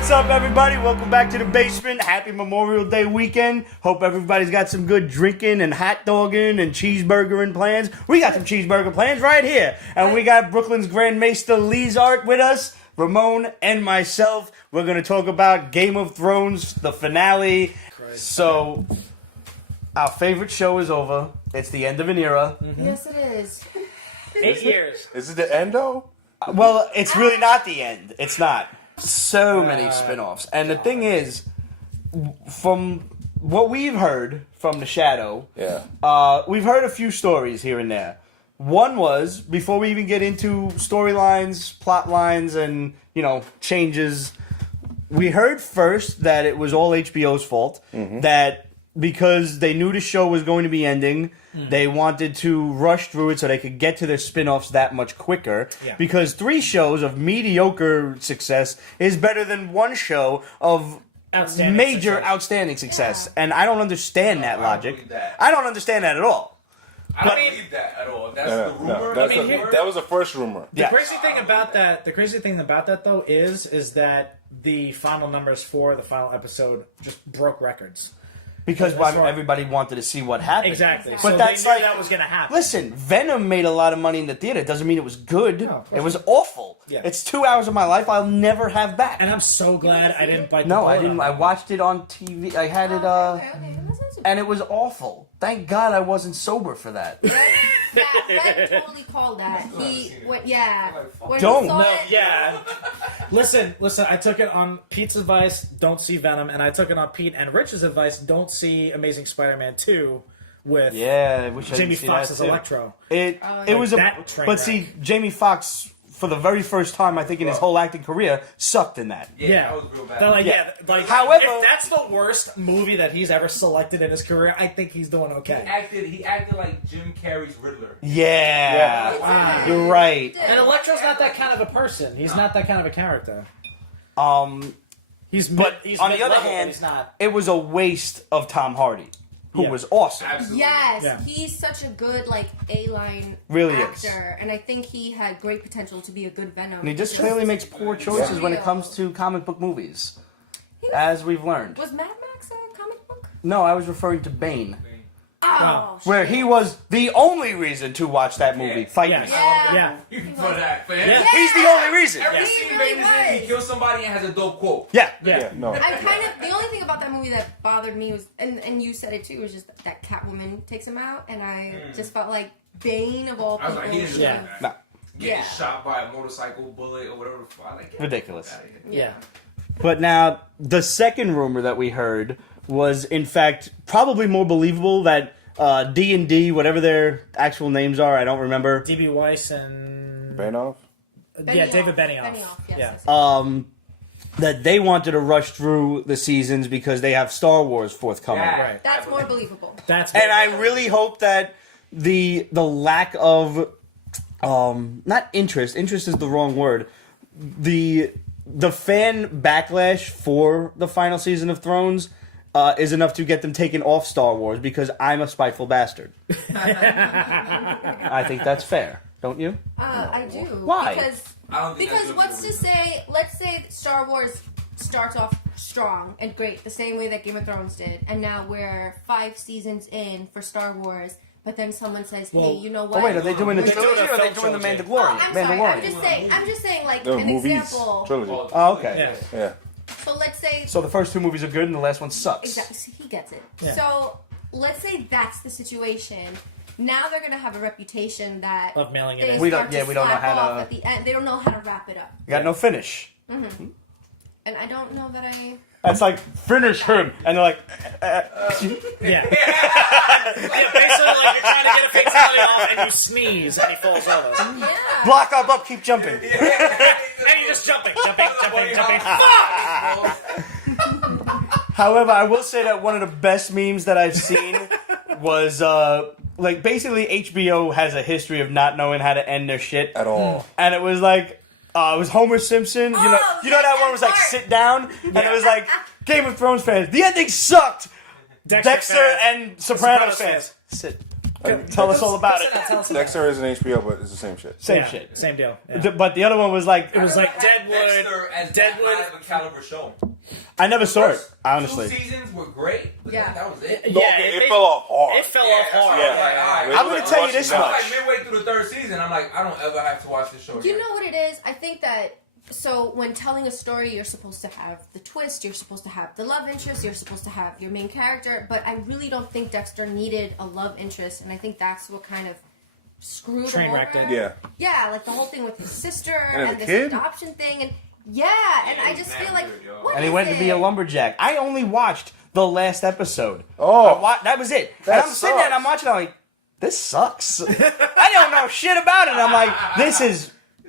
What's up, everybody? Welcome back to the basement. Happy Memorial Day weekend. Hope everybody's got some good drinking and hot dogging and cheeseburgering plans. We got some cheeseburger plans right here. And we got Brooklyn's Grand Maester Liz with us, Ramon and myself. We're going to talk about Game of Thrones, the finale. So, our favorite show is over. It's the end of an era. Mm-hmm. Yes, it is. 8 years. Is it the end, though? Well, it's really not the end. It's not. So many spin-offs. And the thing is, from what we've heard from The Shadow, we've heard a few stories here and there. One was, before we even get into storylines, plot lines, and, changes, we heard first that it was all HBO's fault. Mm-hmm. That because they knew the show was going to be ending, they wanted to rush through it so they could get to their spin-offs that much quicker. Yeah. Because 3 shows of mediocre success is better than 1 show of outstanding success. Yeah. And I don't understand that logic. I don't understand that at all. I don't believe that at all. That's the rumor. That was the first rumor. The crazy thing about that, though, is that the final numbers for the final episode just broke records. Because everybody wanted to see what happened. Exactly. But so that's they knew like, that was going to happen. Listen, Venom made a lot of money in the theater. It doesn't mean it was good. No, it was awful. Yeah. It's 2 hours of my life I'll never have back. And I'm so glad I didn't bite the No, bullet. I didn't. I watched it on TV. I had it, and it was awful. Thank God I wasn't sober for that. Red totally called that. He went, When Don't. he saw it, Yeah. Listen, I took it on Pete's advice, don't see Venom, and I took it on Pete and Rich's advice, don't see Amazing Spider-Man 2 with Jamie Foxx as Electro. It was but see, Jamie Foxx, for the very first time, I think, in his whole acting career, sucked in that. Yeah. That was real bad. They're like, However, if that's the worst movie that he's ever selected in his career, I think he's doing okay. He acted like Jim Carrey's Riddler. Yeah. Wow. You're right. And Electro's not that kind of a person. He's not that kind of a character. He's on the other hand, it was a waste of Tom Hardy, who was awesome. Absolutely. Yes, he's such a good A-line actor, and I think he had great potential to be a good Venom. And he just clearly makes poor choices when it comes to comic book movies, as we've learned. Was Mad Max a comic book? No, I was referring to Bane. Oh, Where he was the only reason to watch that movie, fighting. Yeah. You can put that. Yeah. He's the only reason. Every scene Bane is in, he kills somebody and has a dope quote. Yeah. No. I'm kind of the only thing about that movie that bothered me was, and you said it too, was just that Catwoman takes him out, and I just felt like Bane of all I was people. like, he didn't deserve that. No. Getting shot by a motorcycle bullet or whatever the fuck. Like, Ridiculous. Yeah. But now, the second rumor that we heard was, in fact, probably more believable that D&D, whatever their actual names are, I don't remember. D.B. Weiss and... Benioff? David Benioff. Yes. That they wanted to rush through the seasons because they have Star Wars forthcoming. Yeah. Right. That's more believable. That's And I really hope that the lack of not interest is the wrong word. The fan backlash for the final season of Thrones is enough to get them taken off Star Wars because I'm a spiteful bastard. I think that's fair, don't you? I do. Why? Because let's say Star Wars starts off strong and great, the same way that Game of Thrones did, and now we're 5 seasons in for Star Wars, but then someone says, hey, you know what? Oh wait, are they doing the trilogy or are they doing the Mandalorian? I'm sorry, I'm just saying like The an movies, example. trilogy. Oh, okay. Yeah. So let's say... So the first 2 movies are good and the last one sucks. Exactly, he gets it. Yeah. So let's say that's the situation. Now they're going to have a reputation that... Of mailing it they in. We don't start to know slack how to... off at the end. They don't know how to wrap it up. You got no finish. Mm-hmm. And I don't know that I... That's like, finish him. And they're like... Yeah. Basically, like you're trying to get a fatality off and you sneeze and he falls over. Yeah. Block up, keep jumping. And you're just jumping. Fuck! However, I will say that one of the best memes that I've seen was, basically HBO has a history of not knowing how to end their shit. At all. And it was like, it was Homer Simpson. You know that one was like, sit down? And it was like, Game of Thrones fans, the ending sucked. Dexter and Sopranos fans, sit. Tell us all about it. Dexter is an HBO, but it's the same shit. Same shit. Same deal. Yeah. But the other one was like... It was like Deadwood. Dexter as Deadwood of a caliber show. I never saw it, honestly. 2 seasons were great, but that was it. No, it fell off hard. It fell off hard. Yeah. I'm going to tell you this much. Like midway through the 3rd season, I'm like, I don't ever have to watch this show again. You know what it is? I think that... So when telling a story, you're supposed to have the twist, you're supposed to have the love interest, you're supposed to have your main character, but I really don't think Dexter needed a love interest, and I think that's what kind of screwed him over. Yeah. Yeah, like the whole thing with his sister And this kid? adoption thing, and and I just feel like, what And he is went to be a it? lumberjack. I only watched the last episode. Oh. That was it. That and I'm sitting there and I'm watching, I'm like, this sucks. I don't know shit about it. I'm like,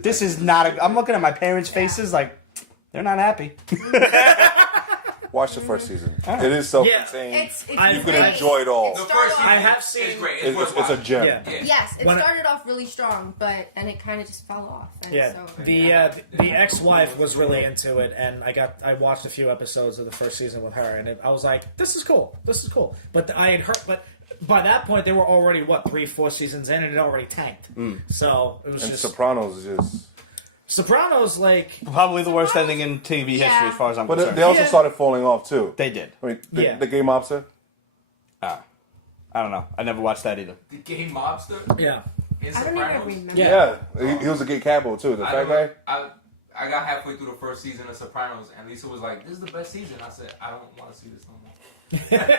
this is not I'm looking at my parents' faces like, they're not happy. Watch the first season. Right. It is self-contained. It's you can enjoy it all. The first season I have seen. is great. It's a gem. Yeah. Yes, it started off really strong, and it kind of just fell off. And so, the ex-wife was really into it, and I watched a few episodes of the first season with her, and I was like, this is cool. But I had heard, but by that point they were already 3-4 seasons in, and it already tanked. So it was just Sopranos is just. Sopranos, probably the worst ending in TV history as far as I'm concerned. But they also started falling off too. They did. I mean, the Game Mobster. I don't know. I never watched that either. The Game Mobster? Yeah. I don't even remember. Yeah. He was a gay capo too. The fat guy. I got halfway through the first season of Sopranos, and Lisa was like, "This is the best season." I said, "I don't want to see this no more."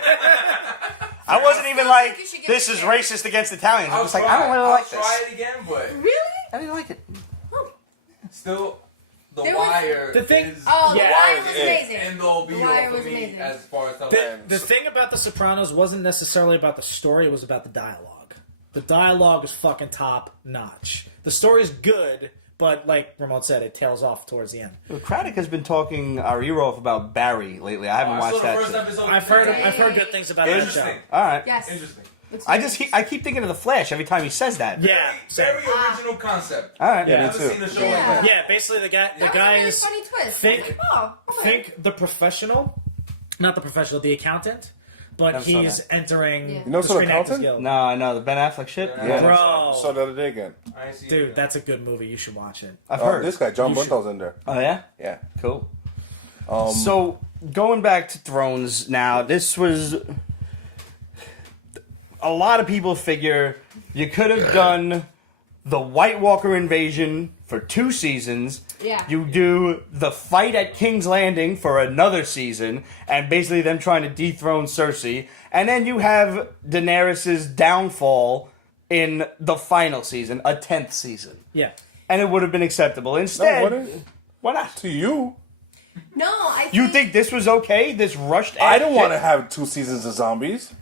I wasn't even like, this is racist against Italians. I was like, I don't really like this. I'll try it again, but really, I didn't like it. Still, The Wire. The thing. Is The Wire was is amazing. end all be The all Wire for was me amazing. as far as The thing about The Sopranos wasn't necessarily about the story; it was about the dialogue. The dialogue is fucking top notch. The story's good, but like Ramon said, it tails off towards the end. Well, Craddock has been talking our ear off about Barry lately. I haven't watched that shit. I've heard good things about that show. All right. Yes. Interesting. I keep thinking of the Flash every time he says that. Yeah, Very original concept. All right. Yeah, me I've too. seen a show like that. Yeah, basically the guy That was a really is funny twist. think Okay. think the professional, not the professional, the accountant, but Never saw he's that. entering Yeah. You know the some Screen Actors accountant? Guild. No, I know the Ben Affleck shit. Yeah. Bro. Saw the other day again. I ain't seen Dude, it. that's a good movie. You should watch it. I've heard. This guy, John You should- Bernthal, in there. Oh yeah. Yeah. Cool. So going back to Thrones now, this was a lot of people figure you could have done the White Walker invasion for 2 seasons. Yeah. You do the fight at King's Landing for another season, and basically them trying to dethrone Cersei, and then you have Daenerys' downfall in the final season, a 10th season, Yeah. and it would have been acceptable. Instead, wouldn't. why not? To you. No, I You think this was okay? This rushed. I don't want to have 2 seasons of zombies.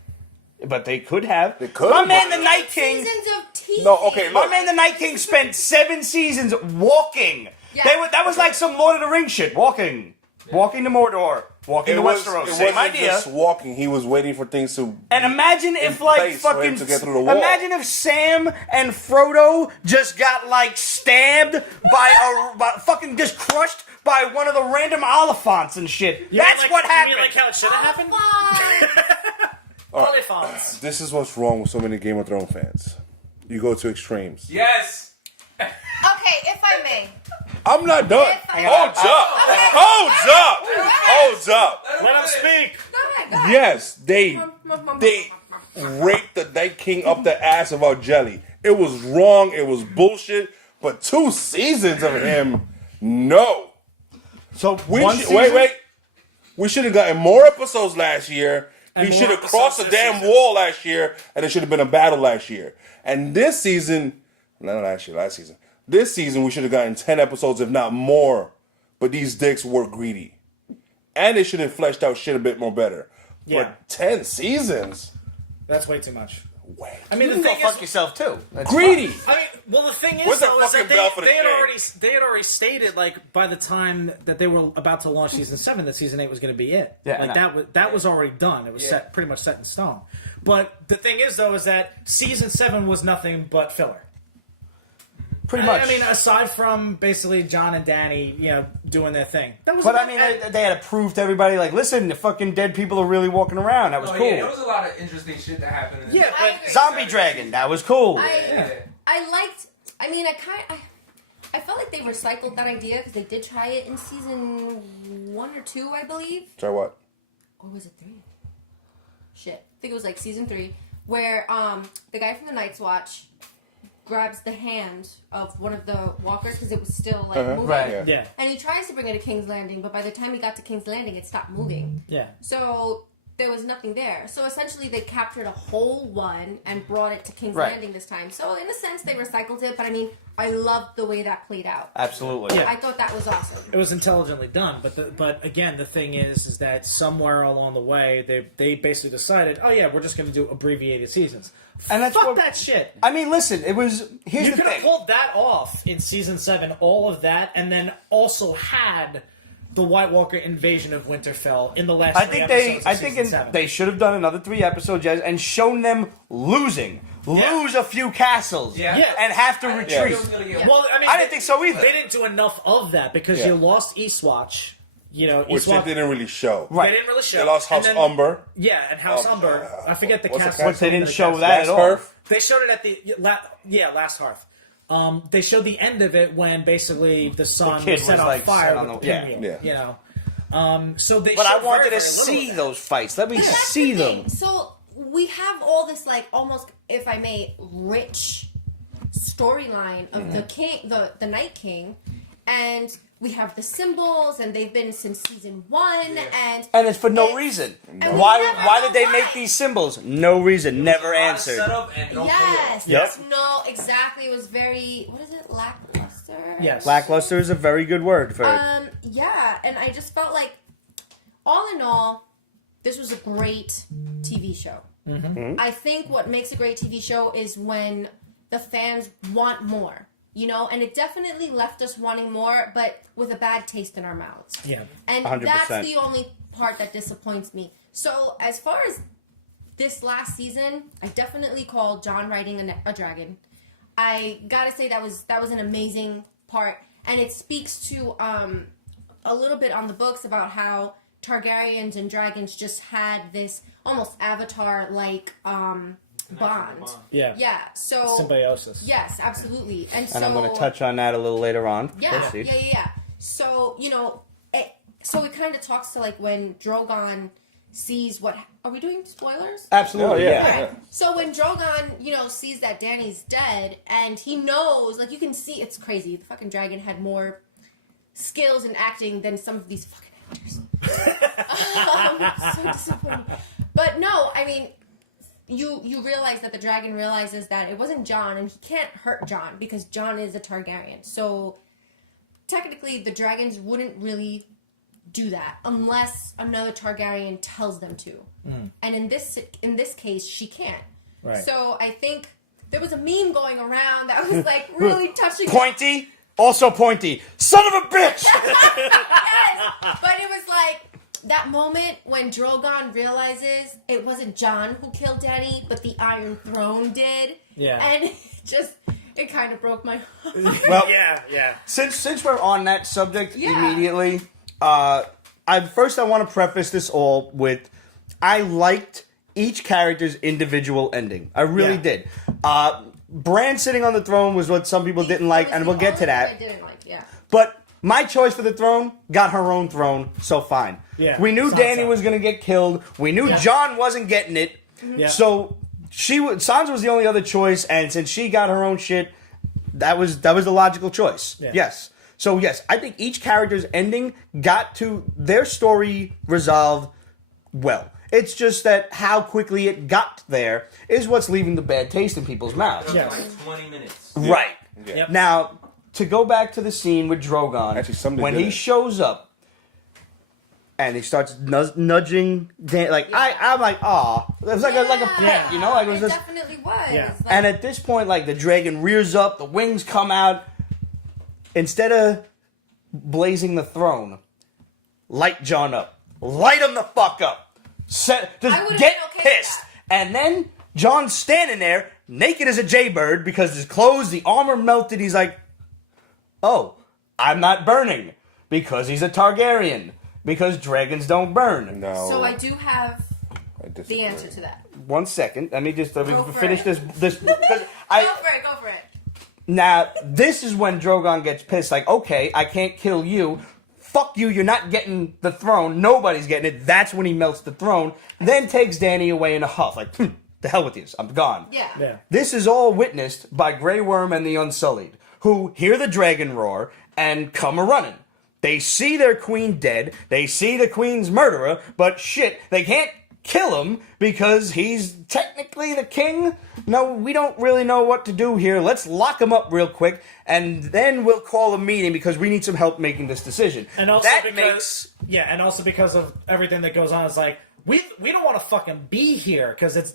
But they could have. They could. My man, the Night King. Seasons of TV. No, okay, My look. man, the Night King spent 7 seasons walking. Yeah. That was like some Lord of the Rings shit. Walking to Mordor, walking to Westeros. It Same wasn't idea. just walking. He was waiting for things to. And imagine if, like, place for him fucking. to get through the wall. Imagine if Sam and Frodo just got, like, stabbed by fucking just crushed by one of the random Oliphants and shit. That's what happened. You mean like how it should have happened? Oliphants. This is what's wrong with so many Game of Thrones fans. You go to extremes. Yes. Okay, if I may. I'm not done. Hold up. Hold up. Let him speak. Go ahead. Yes, they raped the Night King up the ass about Jelly. It was wrong. It was bullshit. But 2 seasons of him, no. So, Wait. We should have gotten more episodes last year. And He more should have crossed the episodes this damn season. wall last year, and it should have been a battle last year. And this season, last season. This season, we should have gotten 10 episodes, if not more. But these dicks were greedy. And they should have fleshed out shit a bit more better. Yeah. But 10 seasons? That's way too much. Wait. I mean, You the can go thing fuck is, yourself, too. That's Greedy! fine. I mean, well, the thing Where's is, the though, is fucking that bell for the they had king? already stated, like, by the time that they were about to launch season 7, that season 8 was going to be it. Yeah, like I know. that was already done. It was pretty much set in stone. But the thing is, though, is that season 7 was nothing but filler. Pretty much. I mean, aside from basically Jon and Dany, doing their thing. That was But I mean, they had to prove to everybody, like, listen, the fucking dead people are really walking around. That was cool. Yeah, there was a lot of interesting shit that happened. Zombie dragon, that was cool. I liked. I mean, I felt like they recycled that idea because they did try it in season 1 or 2, I believe. Try what? Or was it 3? Shit, I think it was like season 3, where the guy from the Night's Watch grabs the hand of one of the walkers because it was still like moving. Right. Yeah. And he tries to bring it to King's Landing, but by the time he got to King's Landing, it stopped moving. Yeah. So there was nothing there. So essentially, they captured a whole one and brought it to King's Landing this time. So in a sense, they recycled it, but I mean, I loved the way that played out. Absolutely. Yeah. I thought that was awesome. It was intelligently done, but again, the thing is that somewhere along the way, they basically decided, oh yeah, we're just going to do abbreviated seasons. And that's Fuck that shit. I mean, listen, it was. Here's You the could have thing. pulled that off in season 7, all of that, and then also had the White Walker invasion of Winterfell in the last. I 3 think episodes they. of I think season 7. they should have done another 3 episodes, Jazz, and shown them lose a few castles, Yeah. and have to retreat. Well, I mean, I didn't think so either. They didn't do enough of that because you lost Eastwatch. Which they didn't really show. Right. They didn't really show. They lost House And then- Umber. Yeah, and House Umber. I forget the what's the cast. castle? But they didn't the show cast. that at all. Hearth? They showed it at the last Hearth. They showed the end of it when basically the sun kid was set was, on like, fire set on with the- the yeah. pinwheel. Yeah. So they. But I showed wanted very, to very little see of that. those fights. Let me But that's see the thing. them. So we have all this like almost, if I may, rich storyline of the king, the Night King, and we have the symbols, and they've been since season 1, and And it's for no reason. and we Why never Why know did they why. make these symbols? No reason. Never answered. Setup and no yes, Yep. no, exactly. It was very, what is it, lackluster? Yes. Lackluster is a very good word for it. Yeah, and I just felt like, all in all, this was a great TV show. I think what makes a great TV show is when the fans want more, and it definitely left us wanting more, but with a bad taste in our mouths. Yeah. And 100%. that's the only part that disappoints me. So as far as this last season, I definitely call Jon riding a dragon. I gotta say that was an amazing part, and it speaks to a little bit on the books about how Targaryens and dragons just had this almost Avatar-like bond. Yeah. Yeah. So Symbiosis. yes, absolutely, and I'm going to touch on that a little later on. yeah, Proceed. yeah. So it kind of talks to like when Drogon sees what. Are we doing spoilers? Absolutely, Oh, yeah. Right. So when Drogon, sees that Dany's dead, and he knows, like you can see, it's crazy. The fucking dragon had more skills in acting than some of these fucking actors. So disappointing. But no, I mean, you realize that the dragon realizes that it wasn't Jon, and he can't hurt Jon because Jon is a Targaryen. So technically, the dragons wouldn't really do that unless another Targaryen tells them to. And in this case, she can't. Right. So I think there was a meme going around that was like really touching. Pointy, also pointy. Son of a bitch! Yes, but it was like that moment when Drogon realizes it wasn't Jon who killed Dany, but the Iron Throne did. Yeah. And it kind of broke my heart. Well, Yeah. since we're on that subject Yeah. immediately, I want to preface this all with I liked each character's individual ending. I really did. Bran sitting on the throne was what some people didn't like, and we'll get to that. I didn't like, yeah. But my choice for the throne got her own throne, so fine. Yeah, We knew Sansa. Dany was going to get killed. We knew Jon wasn't getting it. Yeah. So Sansa was the only other choice, and since she got her own shit, that was the logical choice. Yeah. Yes. So yes, I think each character's ending got to their story resolved well. It's just that how quickly it got there is what's leaving the bad taste in people's mouths. Yeah. Like 20 minutes. Right. Yeah. Yep. Now, to go back to the scene with Drogon, Actually, somebody when did he it. shows up and he starts nudging Dan, I'm like, aw, it was like a pet, like it was it just. definitely was. Yeah. Like, And at this point, like the dragon rears up, the wings come out. Instead of blazing the throne, light Jon up, light him the fuck up. I Just would've get been okay with pissed, that. and then Jon's standing there, naked as a jaybird, because his clothes, the armor melted. He's like, oh, I'm not burning. Because he's a Targaryen. Because dragons don't burn. No. So I do have the answer to that. 1 second. Let me Go for finish it. this. Go for it. Now, this is when Drogon gets pissed. Like, okay, I can't kill you. Fuck you, you're not getting the throne. Nobody's getting it. That's when he melts the throne. Then takes Dany away in a huff. Like, the hell with you. I'm gone. Yeah. This is all witnessed by Grey Worm and the Unsullied, who hear the dragon roar and come a-running. They see their queen dead. They see the queen's murderer, but shit, they can't kill him because he's technically the king. No, we don't really know what to do here. Let's lock him up real quick, and then we'll call a meeting because we need some help making this decision. And also and also because of everything that goes on, it's like we don't want to fucking be here because it's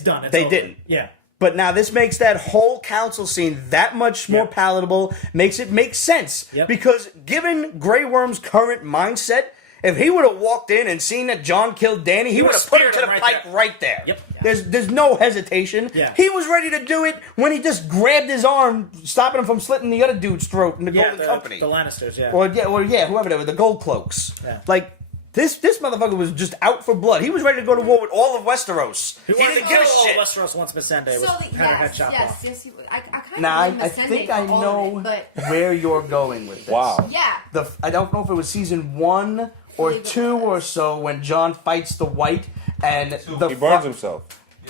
done. It's They over. didn't. Yeah. But now this makes that whole council scene that much more palatable, makes it make sense. Yep. Because given Grey Worm's current mindset, if he would have walked in and seen that Jon killed Dany, he would have put him to the pike right there. Yep. There's no hesitation. Yeah. He was ready to do it when he just grabbed his arm, stopping him from slitting the other dude's throat in the Golden Company. The Lannisters, yeah. Or whoever they were, the Gold Cloaks. Yeah. Like, this motherfucker was just out for blood. He was ready to go to war with all of Westeros. He didn't give a shit. Westeros once Missandei was So had her head chopped off. yes. I kind Now, of blame I Missandei think for I all know of it, but where you're going with this. Wow. yeah. I don't know if it was season 1 or 2 or so when Jon fights the White and He burns himself.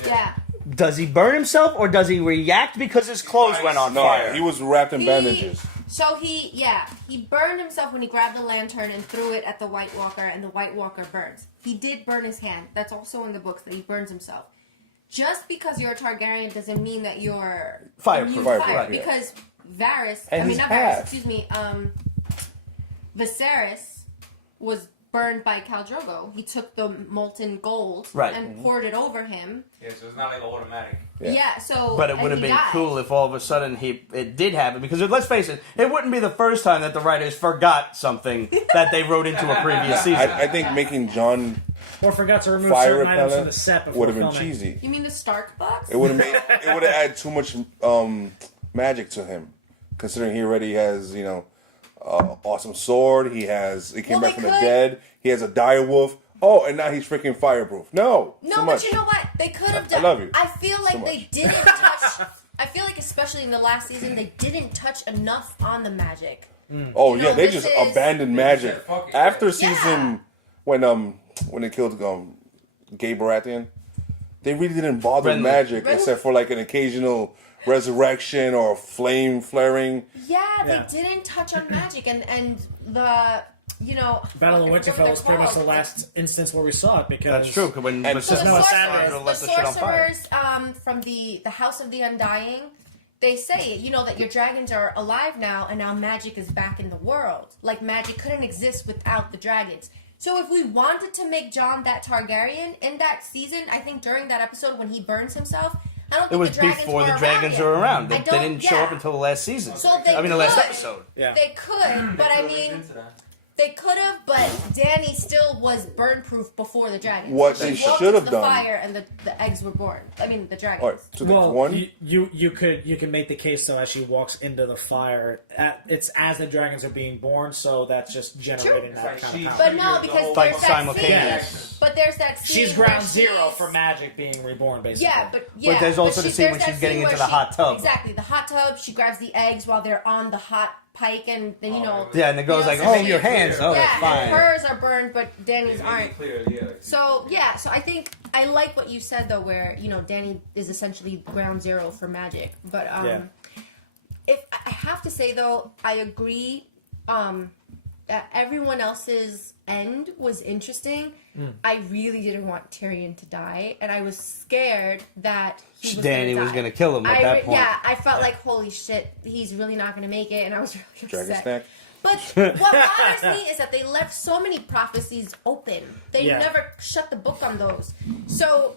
Yeah. Does he burn himself or does he react because his clothes went on No, fire? he was wrapped in bandages. So he burned himself when he grabbed the lantern and threw it at the White Walker, and the White Walker burns. He did burn his hand. That's also in the books that he burns himself. Just because you're a Targaryen doesn't mean that you're Fireproof. Fireproof, yeah. Because Varys, And his not hat. Varys, excuse me, Viserys was burned by Khal Drogo. He took the molten gold and poured it over him. Yeah, so it's not like automatic. Yeah, so But it would have been cool if all of a sudden it did happen. Because let's face it, it wouldn't be the first time that the writers forgot something that they wrote into a previous season. I think making Jon Or forgot to remove fire certain items from the repellent set before would have been filming. cheesy. You mean the Stark box? It would have added too much magic to him, considering he already has awesome sword. He came back from the dead. He has a direwolf. Oh, and now he's freaking fireproof. No, but you know what? They could have done. I love you. I feel like they didn't touch. I feel like, especially in the last season, they didn't touch enough on the magic. Oh You know, yeah, they this just is- abandoned magic Fuck it. after season when they killed Gabe Baratheon. They really didn't bother with Renly. magic Renly? except for like an occasional resurrection or flame flaring. Yeah, they Yeah. didn't touch on magic, and the Battle of I forget what Winterfell they're was pretty much the called. last instance where we saw it because That's true. When And- So Sister the no, sorcerers, Sandra left the shit on fire. from the House of the Undying, they say, that your dragons are alive now, and now magic is back in the world. Like, magic couldn't exist without the dragons. So if we wanted to make Jon that Targaryen in that season, I think during that episode when he burns himself, I don't think it was the dragons before were the dragons around were yet. around. They I don't- didn't show up until the last season. So they the last could. episode. yeah. They could, but I mean, they could have, but Dany still was burn-proof before the dragons. What She they walked should into have the done. fire and the eggs were born. I mean, the dragons. All right, so that's Well, one. you can make the case though as she walks into the fire. It's as the dragons are being born, so that's just generating that kind of power. But no, because Like there's that simultaneous. scene. But there's that scene. She's where ground zero she's- for magic being reborn, basically. Yeah, but there's also the scene there's when that she's getting scene into where the hot tub. Exactly, the hot tub. She grabs the eggs while they're on the hot pike, and then Yeah, and it goes like, so "Oh, they- your hands. Oh, that's yeah, fine." and hers are burned, but Dany's aren't. Clear, yeah. So I think I like what you said though, where Dany is essentially ground zero for magic. But if I have to say though, I agree that everyone else's end was interesting. I really didn't want Tyrion to die, and I was scared that he was Dany gonna was die. going to kill him at that point. Yeah, I felt like holy shit, he's really not going to make it, and I was really Dragon upset. snack. But what bothers me is that they left so many prophecies open. They Yeah. never shut the book on those. So,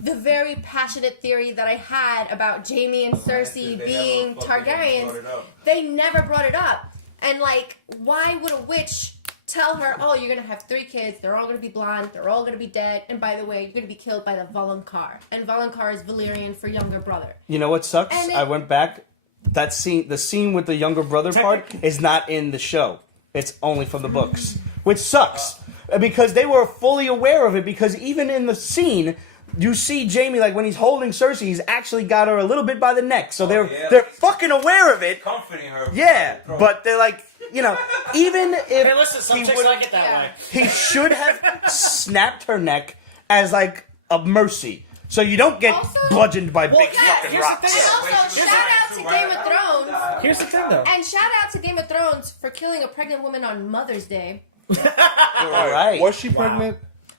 the very passionate theory that I had about Jaime and Cersei being Targaryens, they never brought it up. And, like, why would a witch tell her, oh, you're gonna have 3 kids. They're all gonna be blonde. They're all gonna be dead. And by the way, you're gonna be killed by the Valonqar. And Valonqar is Valyrian for younger brother. You know what sucks? I went back. That scene, the scene with the younger brother part, is not in the show. It's only from the books, which sucks because they were fully aware of it. Because even in the scene, you see Jaime, like when he's holding Cersei, he's actually got her a little bit by the neck. So they're fucking aware of it. Comforting her. Yeah, but they're like, you know, even if Hey, listen, some chicks like it that way. he should have snapped her neck as like a mercy. So you don't get bludgeoned by big fucking here's the rocks. thing. And also, shout out to Game of Thrones. Here's the thing, though. And shout out to Game of Thrones for killing a pregnant woman on Mother's Day. All right. Was she pregnant?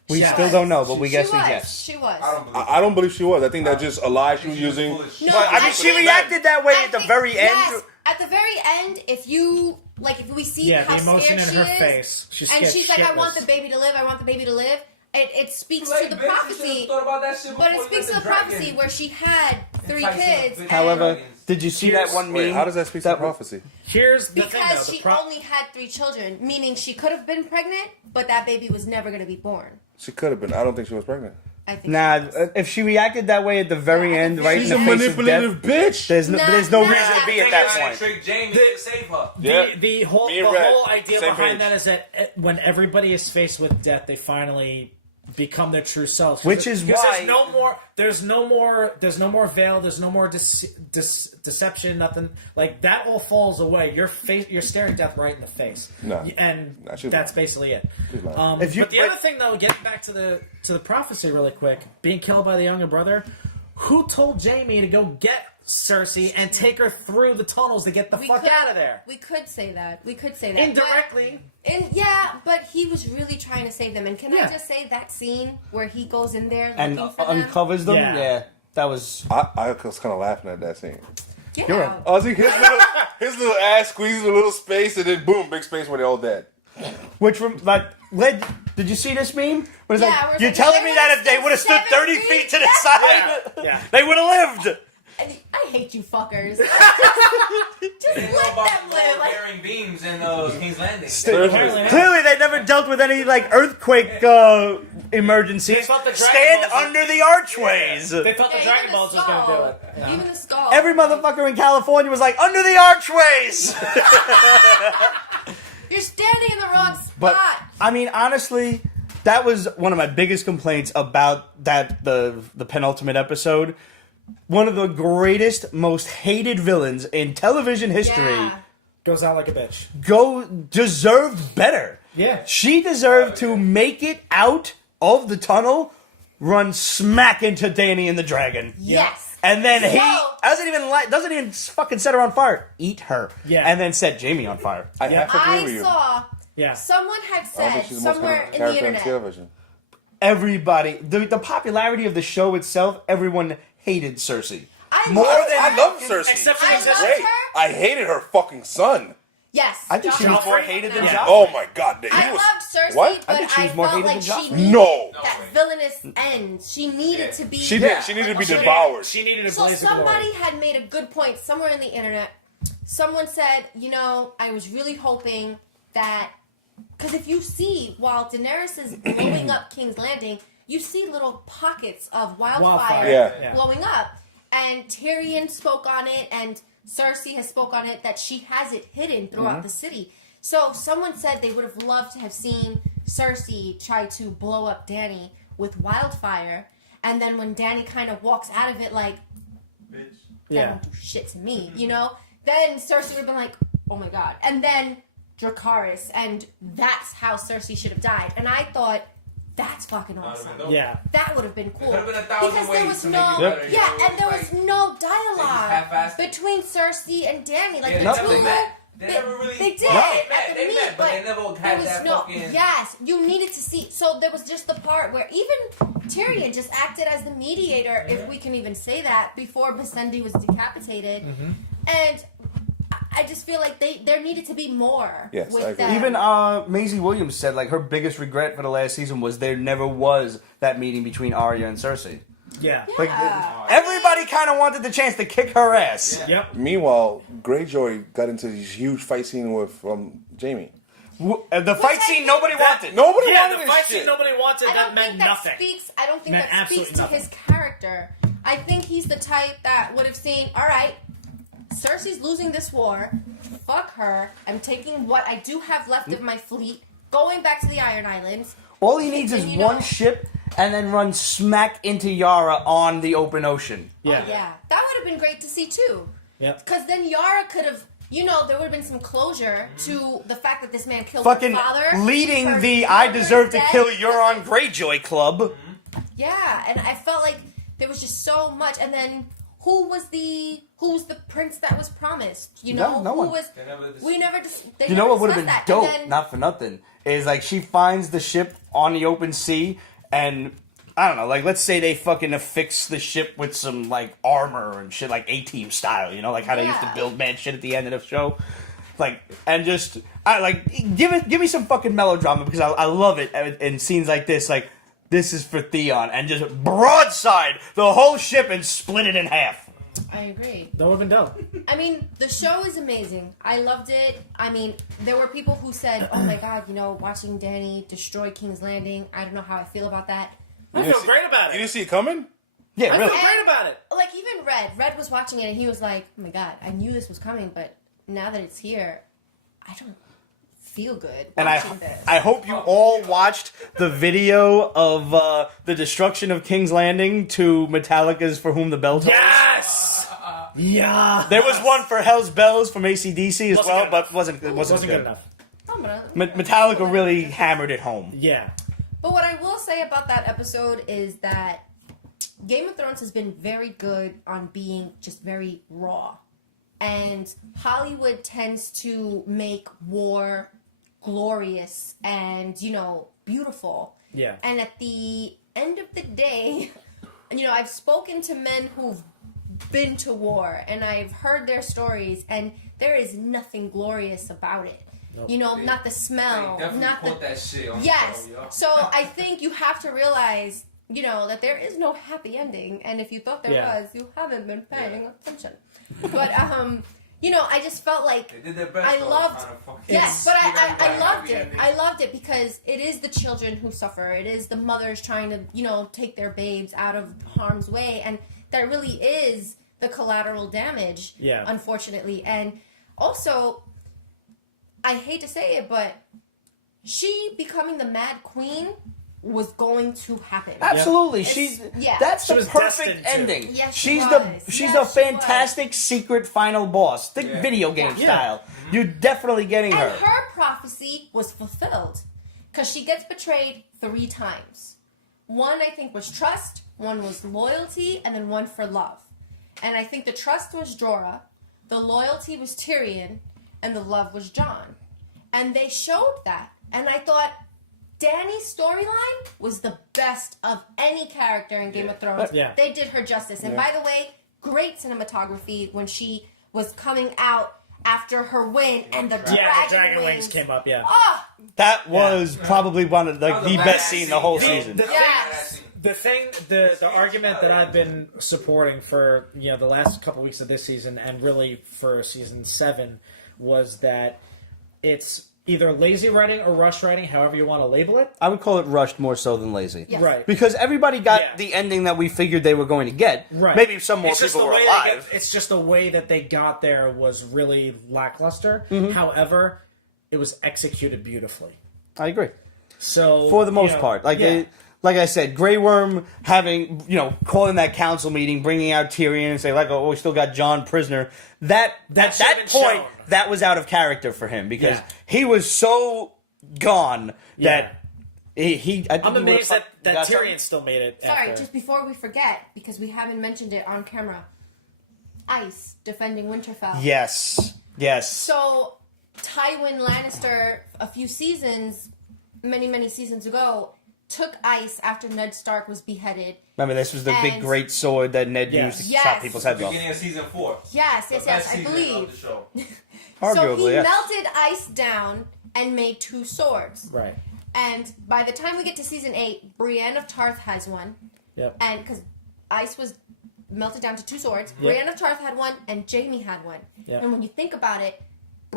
We still don't know, but we guess yes. She was. I don't believe she was. I think that's just a lie she was using. No, But I mean, she reacted that way at the very end. Yes, at the very end, if we see how the emotion scared in she her is, face. She's and scared she's like, I want shitless. the baby to live, I want the baby to live. It speaks Like, to the bitch, you prophecy. should've thought about that shit But it before you speaks to let the the prophecy dragon where she had 3 entice kids. her. and- However, did you see that one meme? Wait, how does that speak to prophecy? Here's the thing, though. because she only had 3 children, meaning she could have been pregnant, but that baby was never going to be born. She could have been. I don't think she was pregnant. I think. Nah, she was. if she reacted that way at the very Yeah, end, right She's in a the face of manipulative death, bitch. there's no Nah, reason to be at that point. Trick Jaime to save her. The whole Me and Red, idea same behind page. that is that when everybody is faced with death, they finally become their true selves. Which is Because why- there's no more veil, there's no more deception, nothing like that. All falls away. You're staring death right in the face. No. And Nah, she's that's lying. basically it. lying. But the other thing, though, getting back to the prophecy really quick, being killed by the younger brother, who told Jaime to go get Cersei and take her through the tunnels to get the fuck out of there? We could say that. Indirectly. But he was really trying to save them. And can I just say that scene where he goes in there And looking for them? uncovers them? Yeah. Yeah, that was... I was kind of laughing at that scene. Get You're out. I was like, his little ass squeezes a little space, and then boom, big space where they all dead. Which, did you see this meme? Where it's Yeah, like, where it's you're like, telling they me that if they would've would have stood stood 30 7 feet to the feet? side, Yeah. they would have lived. And I hate you fuckers. Just They didn't know let about them the live. Like, bearing beams in King's Landing. Apparently Clearly, they never dealt with any like earthquake emergencies. They thought the Dragon Stand Balls- under the archways. They thought the yeah, Dragon even Balls the was going to do skull. it. Yeah. Even the skull. Every motherfucker in California was like, under the archways. You're standing in the wrong spot. But I mean, honestly, that was one of my biggest complaints about the penultimate episode. One of the greatest, most hated villains in television history Yeah. Goes out like a bitch. deserved better. Yeah. She deserved to make it out of the tunnel, run smack into Dany and the dragon. Yes. And then he So- doesn't even fucking set her on fire. Eat her. Yeah. And then set Jaime on fire. I have to agree with I you. saw Yeah. someone had I don't said think she's the most somewhere in the character on internet. television. Everybody, the popularity of the show itself, everyone hated Cersei. I More loved than- I love Cersei. Except for I the loved Great. her. I hated her fucking son. Yes. I think she was more hated than No. Joffrey. Oh my god, he I was. loved Cersei, What? but I think she was I more felt hated like than she Joffrey. needed No. that villainous end. She needed to be. She there. did. She needed to be She devoured. She needed a So blaze of glory. somebody had made a good point somewhere in the internet. Someone said, I was really hoping that, because if you see, while Daenerys is blowing up King's Landing, you see little pockets of wildfire Yeah. blowing up. And Tyrion spoke on it, and Cersei has spoke on it, that she has it hidden throughout the city. So someone said they would have loved to have seen Cersei try to blow up Dany with wildfire, and then when Dany kind of walks out of it like, that Yeah. don't do shit to me, then Cersei would have been like, oh my god. And then Dracarys, and that's how Cersei should have died. And I thought, that's fucking awesome. Yeah. That would have been cool. There could have been 1,000 because there ways was to make no, it better, and there was no dialogue half-assed. between Cersei and Dany. Like Yeah, the nothing. two, They never really. they did No. at the They meet, met, but they never there had was that no. fucking. Yes, you needed to see. So there was just the part where even Tyrion just acted as the mediator, if we can even say that, before Missandei was decapitated, and I just feel like there needed to be more. Yes, with I agree. them. Even Maisie Williams said like her biggest regret for the last season was there never was that meeting between Arya and Cersei. Yeah. Like Yeah. everybody kind of wanted the chance to kick her ass. Yeah. Yep. Meanwhile, Greyjoy got into this huge fight scene with Jaime. The fight scene nobody wanted. Nobody Yeah, wanted the this fight shit. scene nobody wanted. That meant nothing. I don't think Meant that speaks absolutely to nothing. his character. I think he's the type that would have seen, all right, Cersei's losing this war. Fuck her. I'm taking what I do have left of my fleet, going back to the Iron Islands. All he needs is And, one ship and then run smack into Yara on the open ocean. Yeah. Oh, yeah. That would have been great to see, too. Yep. Because then Yara could have, there would have been some closure to the fact that this man killed Fucking her father. leading her the I mother's deserve to dead. kill Euron Greyjoy club. Yeah, and I felt like there was just so much. And then who was the prince that was promised? No one. We never. You know what would have been that. dope? And then, Not for nothing. Is like she finds the ship on the open sea and I don't know, like let's say they fucking affix the ship with some like armor and shit, like A-Team style, like how they used to build mad shit at the end of the show. Like and just give me some fucking melodrama because I love it in scenes like this, like this is for Theon and just broadside the whole ship and split it in half. I agree. That would have been dope. I mean, the show is amazing. I loved it. I mean, there were people who said, "Oh my god, watching Dany destroy King's Landing. I don't know how I feel about that." I feel great about You it. didn't see it coming? Yeah, I really. feel great about it. Like even Red was watching it and he was like, "Oh my god, I knew this was coming, but now that it's here, I don't feel good And watching this." I hope you all watched the video of the destruction of King's Landing to Metallica's "For Whom the Bell Tolls." Yes. Yeah. There was one for Hell's Bells from AC/DC as Wasn't well, good but wasn't good enough. I'm gonna- Metallica really hammered it home. Yeah. But what I will say about that episode is that Game of Thrones has been very good on being just very raw. And Hollywood tends to make war glorious and, beautiful. Yeah. And at the end of the day, I've spoken to men who've been to war and I've heard their stories and there is nothing glorious about it. Nope. Not the smell, They definitely not quote the that shit on yes. the show, yo. So I think you have to realize, that there is no happy ending, and if you thought there was, you haven't been paying attention. But I just felt like They did their best. I though, loved. trying to fucking Yes, but give I everybody a loved happy it. ending. I loved it because it is the children who suffer. It is the mothers trying to, take their babes out of harm's way, and that really is the collateral damage. Yeah. Unfortunately, and also, I hate to say it, but she becoming the Mad Queen was going to happen. Absolutely, yeah. that's She the was perfect destined to. ending. Yes, she's she the was. she's Yes, a she fantastic secret final boss. Think Yeah. video game Yeah. style. You're definitely getting And her. her prophecy was fulfilled because she gets betrayed 3 times. One, I think, was trust, one was loyalty, and then one for love. And I think the trust was Jorah, the loyalty was Tyrion, and the love was Jon. And they showed that. And I thought Dany's storyline was the best of any character in Game of Thrones. Yeah. They did her justice. And by the way, great cinematography when she was coming out after her win and the dragon wings came up, yeah. Oh, That was probably one of the That was a best badass scene the whole scene. season. yes. The argument that I've been supporting for the last couple weeks of this season and really for season 7 was that it's either lazy writing or rush writing, however you want to label it. I would call it rushed more so than lazy. Yes. Right. Because everybody got Yeah. the ending that we figured they were going to get. Right. Maybe some more It's just people the were way alive. it's just the way that they got there was really lackluster. Mm-hmm. However, it was executed beautifully. I agree. So For the most part. yeah. Like I said, Grey Worm having, calling that council meeting, bringing out Tyrion and say, we still got Jon prisoner. At should that have been point, shown. that was out of character for him because Yeah. he was so gone that he I think I'm he would've amazed that got Tyrion something. still made it. Sorry, after. just before we forget, because we haven't mentioned it on camera. Ice defending Winterfell. Yes. So, Tywin Lannister, a few seasons, many seasons ago, took ice after Ned Stark was beheaded. Remember, this was the big And- great sword that Ned Yes. used to Yes. chop people's heads off. Beginning of season 4. Yes, The yes, best I season believe. of the show. So Arguably, he yes. melted ice down and made 2 swords. Right. And by the time we get to season 8, Brienne of Tarth has one. Yep. And because ice was melted down to 2 swords, Yep. Brienne of Tarth had one and Jaime had one. Yep. And when you think about it,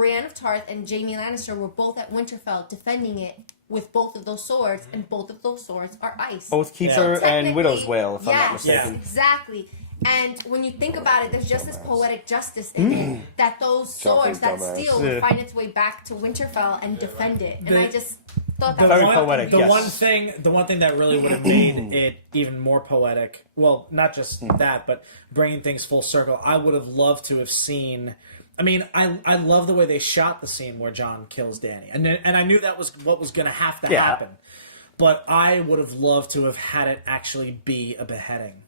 Brienne of Tarth and Jaime Lannister were both at Winterfell defending it with both of those swords, and both of those swords are ice. Oathkeeper So and Widow's technically- Wail, if I'm not mistaken. Yes, exactly. And when you think about it, there's just this poetic justice in it that those swords, that dumbass. steel, would find its way back to Winterfell and defend it. And I just thought that Very was poetic, The yes. one thing that really would have made it even more poetic. Well, not just that, but bringing things full circle. I would have loved to have seen. I mean, I love the way they shot the scene where Jon kills Dany, and I knew that was what was going to have to happen. But I would have loved to have had it actually be a beheading.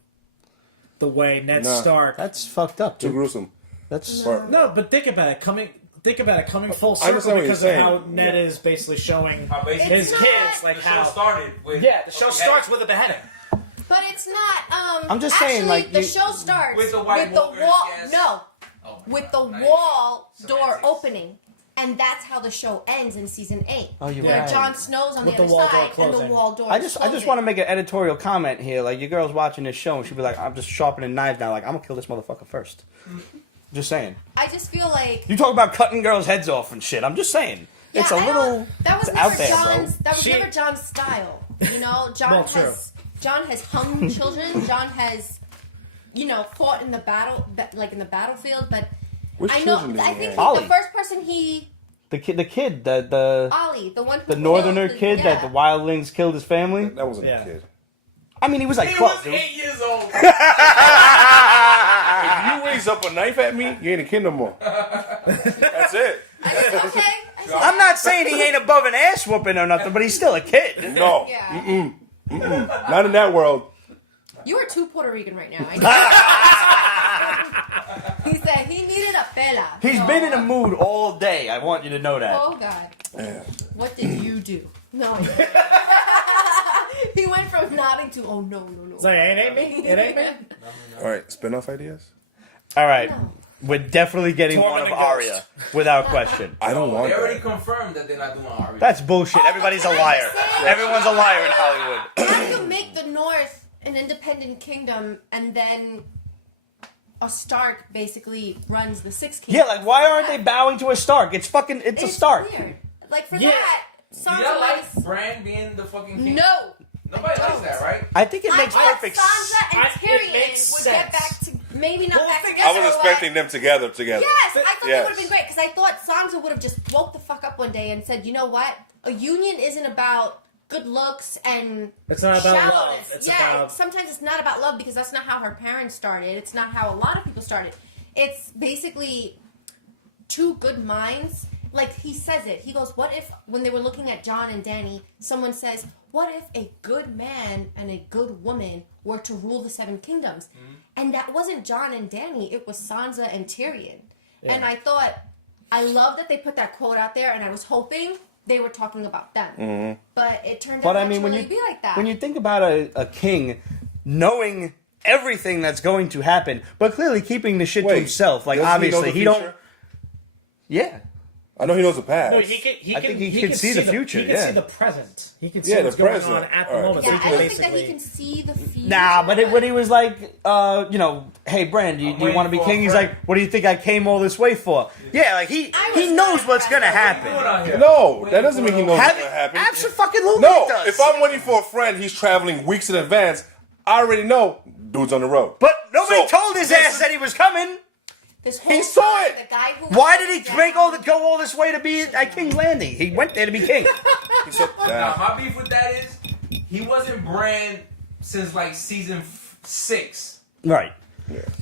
The way Ned Stark. That's fucked up, Too dude. gruesome. That's No, but think about it. Coming full I understand circle what because you're of how saying. Ned is basically showing How basically his It's kids, not- like the show how. started with. Yeah, the show okay, starts with a beheading. But it's not. I'm just actually, saying, like, the you- show starts With the white wall. walkers, yes. No, Oh my with the God, now wall you're door semantics. opening, and that's how the show ends in season 8. Oh, you're where right. Jon Snow's on With the the other wall door side, and the closing. wall door. I just want to make an editorial comment here. Like, your girl's watching this show and she'll be like, I'm just sharpening knives now. Like, I'm gonna kill this motherfucker first. Just saying. I just feel like You talk about cutting girls' heads off and shit. I'm just saying. It's a I little. don't- that was it's never out there, John's. bro. That was She- never John's style. You know, Well, true. John has hung children. John has, fought in the battle, like in the battlefield. But Which I know. children did I he think have? the Ollie. first person The kid, the Ollie, the one who the northerner killed kid that the wildlings killed his family. That wasn't Yeah. a kid. I mean, he was like He 12, was dude. 8 years old. If you raise up a knife at me, you ain't a kid no more. That's it. I said, okay. I said, I'm not saying he ain't above an ass whooping or nothing, but he's still a kid. No. yeah. Not in that world. You are too Puerto Rican right now. I know. He said he needed a fella. He's So- been in a mood all day. I want you to know that. Oh God. Yeah. What did you do? No. He went from nodding to no. It's like, it ain't me. It ain't me. All right, spin-off ideas? All right. No. We're definitely getting Tormund one of and Arya, without question. I don't want They already that. confirmed that they're not doing Arya. That's bullshit. Everybody's a can I liar. just say- Everyone's a liar in Hollywood. How do you make the North an independent kingdom and then a Stark basically runs the Six Yeah, Kingdoms? like, why aren't they bowing to a Stark? It's fucking, it's a Stark. Weird. Like for Yeah. that, Do Sansa y'all like was Bran being the fucking king? no. Nobody I likes don't. that, right? I think it I makes thought perfect Sansa and It Tyrion makes would sense. get back to maybe not Well, back think- together. I was but- expecting them together. Yes, I thought that Yes. would have been great because I thought Sansa would have just woke the fuck up one day and said, "You know what? A union isn't about good looks and It's not about love. shallowness." It's yeah, about. sometimes it's not about love because that's not how her parents started. It's not how a lot of people started. It's basically two good minds. Like he says it. He goes, "What if when they were looking at Jon and Dany, someone says, what if a good man and a good woman were to rule the Seven Kingdoms?" And that wasn't Jon and Dany. It was Sansa and Tyrion. And I thought, I love that they put that quote out there, and I was hoping they were talking about them. But it turned out But I not mean, to when really you be like that. when you think about a king knowing everything that's going to happen, but clearly keeping the shit to himself, like doesn't know obviously the he don't. future? Yeah, I know he knows the past. No, he can. I think he can see the future, He can yeah. see the present. He can see Yeah, the what's going present. on at the Alright. moment. yeah, So I he don't can think that he basically. can see the future. nah. But when he was like, hey, Bran, do you waiting want to be for a king? He's friend. like, what do you think I came all this way for? Yeah, like he I was knows not what's gonna impressed. What you doing happen. out here? No, that doesn't mean he knows what's Have going it, to happen. absolutely No, it does. if I'm waiting for a friend, he's traveling weeks in advance. I already know dude's on the road. but nobody So, told his this ass is- that he was coming. This whole He saw time, it. The guy who Why did he down- go all this way to be at King's Landing? He went there to be king. He said, Now, nah. my beef with that is he wasn't Bran since like season 6. Right.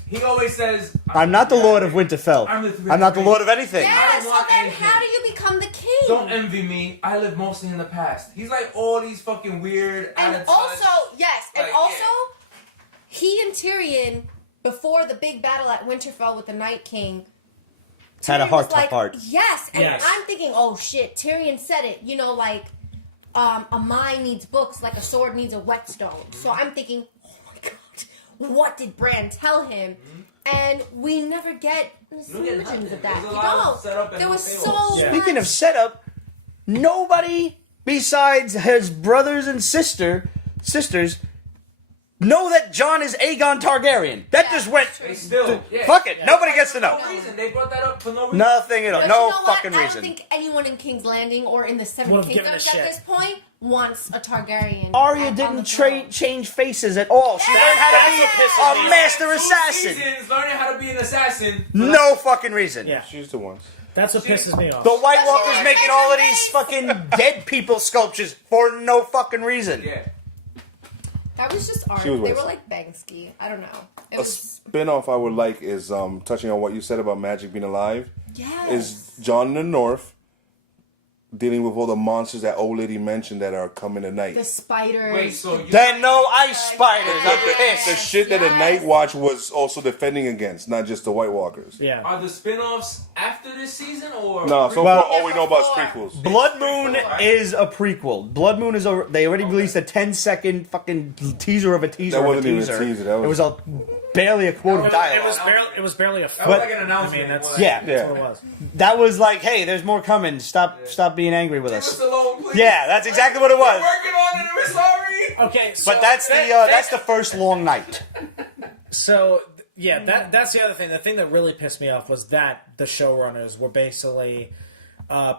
He always says, I'm not the Lord of Winterfell. I'm not the Lord of anything. Yeah, I don't so want then anything. how do you become the king? Don't envy me. I live mostly in the past. He's like all these fucking weird. And out of also, touch. yes, and Like, also, yeah. he and Tyrion, before the big battle at Winterfell with the Night King, Had a Tyrion heart was to like, heart. Yes, and Yes. I'm thinking, oh shit, Tyrion said it. You know, like, a mind needs books like a sword needs a whetstone. So I'm thinking, oh my god, what did Bran tell him? And we never get don't get smidgens nothing. of that. There's a You lot of don't. setup and There was no so payoff. Yeah. Speaking much. of setup, nobody besides his brothers and sisters know that Jon is Aegon Targaryen. That just went. They still, Fuck it. Nobody gets to know. No reason. They brought that up for no reason. Nothing at all. But No you know what? fucking I reason. don't think anyone in King's Landing or in the Seven Would've given a Kingdoms at shit. this point wants a Targaryen. Arya on didn't the throne. change faces at all. She learned how to be a master 2 assassin. seasons learning how to be an assassin. No fucking reason. Yeah, She's the one. that's what pisses me off. The White But she Walkers didn't making change all her of these face. fucking dead people sculptures for no fucking reason. Yeah. That was just art. She was They were wasted. like Banksy. I don't know. It A was spin-off I would like is touching on what you said about magic being alive. yes. Is Jon in the North dealing with all the monsters that old lady mentioned that are coming at night. the spiders. Wait, so you Then no ice spiders. I'm The pissed. shit that the Yes. Night Watch was also defending against, not just the White Walkers. Yeah. are the spin-offs after this season or No, so Well- far all we know about is prequels. Blood Moon is a prequel. Blood Moon is a. They already released a 10-second fucking teaser of a teaser. That of a wasn't even a teaser. teser, that It was- was barely a quote of It dialogue. was barely a. That was like an I announcement. mean, that's Yeah. that's what it was. That was like, hey, there's more coming. Stop being angry with Leave us. us alone, please. Yeah, that's exactly what it We're was. working on it. We're sorry. Okay, so But that's the first long night. So yeah, that's the other thing. The thing that really pissed me off was that the showrunners were basically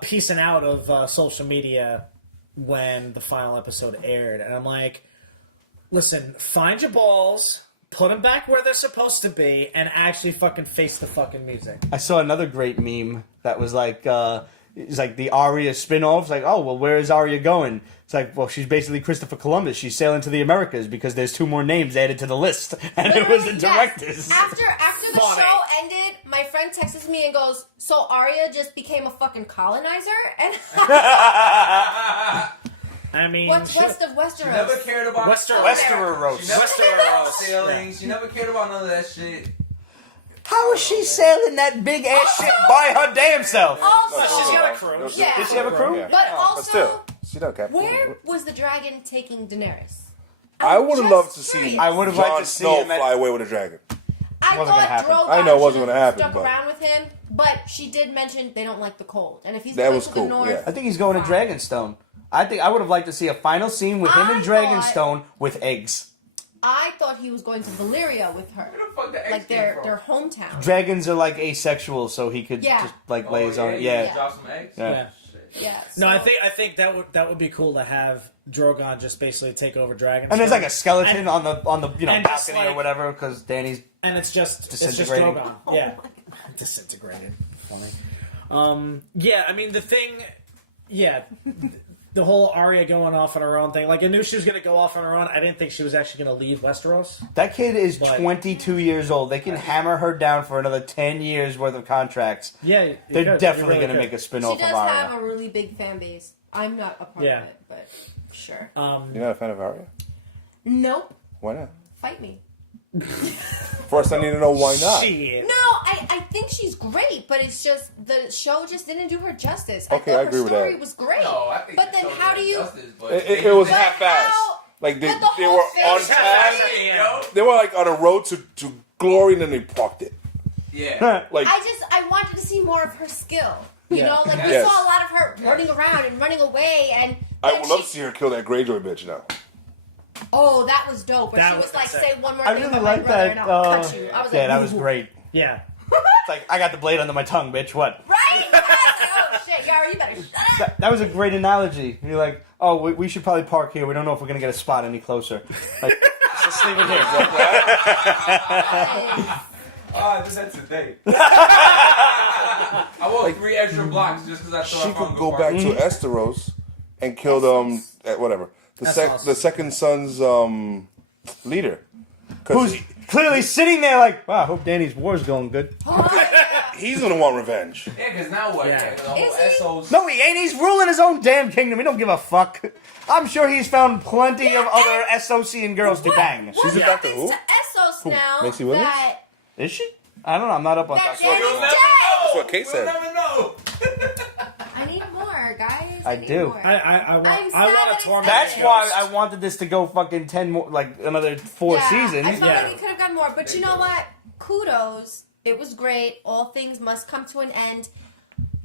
piecing out of social media when the final episode aired, and I'm like, listen, find your balls, put them back where they're supposed to be, and actually fucking face the fucking music. I saw another great meme that was like, it's like the Arya spin-off. It's like, oh, well, where is Arya going? It's like, well, she's basically Christopher Columbus. She's sailing to the Americas because there's 2 more names added to the list. And it was the Literally, yes. directors. After the Funny. show ended, my friend texts me and goes, "So Arya just became a fucking colonizer?" And I mean, what's shit. west of Westeros? She never cared about Westeros. She never cared about Westeros. sailings. She never cared about none of that shit. How is she sailing that big ass ship by her damn self? Also, She's got a cruise. Yeah. Did she have a crew? Yeah. but But also, still, she don't care. where was the dragon taking Daenerys? I I'm would have just loved to see curious. I would have liked Jon to see Snow him at- fly away with a dragon. I Wasn't gonna thought happen. Drogon I know it wasn't should've gonna happen, stuck but- around with him, but she did mention they don't like the cold, and if he's That going was to cool, the north, yeah. I think he's going to Dragonstone. I think I would have liked to see a final scene with him I and thought- Dragonstone with eggs. I thought he was going to Valyria with her, Where the fuck the eggs like came their from? hometown. Dragons are like asexual, so he could Yeah. just like Oh, lay his own. you Yeah. just drop some eggs? Yeah. Yeah. Shit. Yeah. No, I so- think that would be cool to have Drogon just basically take over Dragonstone. And there's like a skeleton And- on the and just, balcony or like- whatever because Danny's and it's just Disintegrating. Drogon. Yeah, disintegrated. Funny. Yeah, I mean the thing. Yeah, the whole Arya going off on her own thing. Like I knew she was going to go off on her own. I didn't think she was actually going to leave Westeros. that kid is But- 22 years old. They can hammer her down for another 10 years worth of contracts. Yeah, you They're could. definitely You going to really make a she spin-off does of Arya. have a really big fan base. I'm not a part Yeah. of it, but sure. could. You're not a fan of Arya? Nope. Why not? Fight me. First, I need to know why not. Shit. No, I think she's great, but it's just the show just didn't do her justice. Okay, I I thought agree her with story that. was great. No, I think but the then show how did do you? justice, but It was But half-assed. how- Like they but the were whole on thing- time. Yo. They were like on a road to glory, and then they parked it. Yeah. Like I wanted to see more of her skill. You Yeah. know, like we Yes. saw a lot of her running around and running away, and I then would love she- to see her kill that Greyjoy bitch now. Oh, that was dope. Where That she was was like, insane. "Say one more I thing really about my like brother, that. and I'll cut you." I was yeah, like, that was "Ooh." great. Yeah. It's like, I got the blade under my tongue, bitch. What? Right? Oh shit, Yara, you better shut up. That was a great analogy. You're like, oh, we should probably park here. We don't know if we're going to get a spot any closer. Like, just leave it here. I did that today. I walked 3 extra blocks just because I thought She I found could a go good back parking. to Esteros and kill whatever That's awesome. the second son's leader. 'Cause Who's clearly sitting there like, wow, I hope Danny's war's going good. he's gonna want revenge. Yeah, because now what? Yeah. Yeah, the whole Is he? SOs. No, he ain't. He's ruling his own damn kingdom. He don't give a fuck. I'm sure he's found plenty of other Associan girls to bang. What She's a Doctor happens Who? to Essos now? Macy Williams? That Is she? I don't know. I'm not up on That Doctor Who. Danny's We'll never dead. know. That's what Kate We'll said. never know. I need more, guys. I need do. more. I I'm sad want that to he's torment. That's dead. why I wanted this to go fucking 10 more, like another 4 yeah, seasons. I felt Yeah. like it could have gone more, but you know what? Kudos. It was great. All things must come to an end.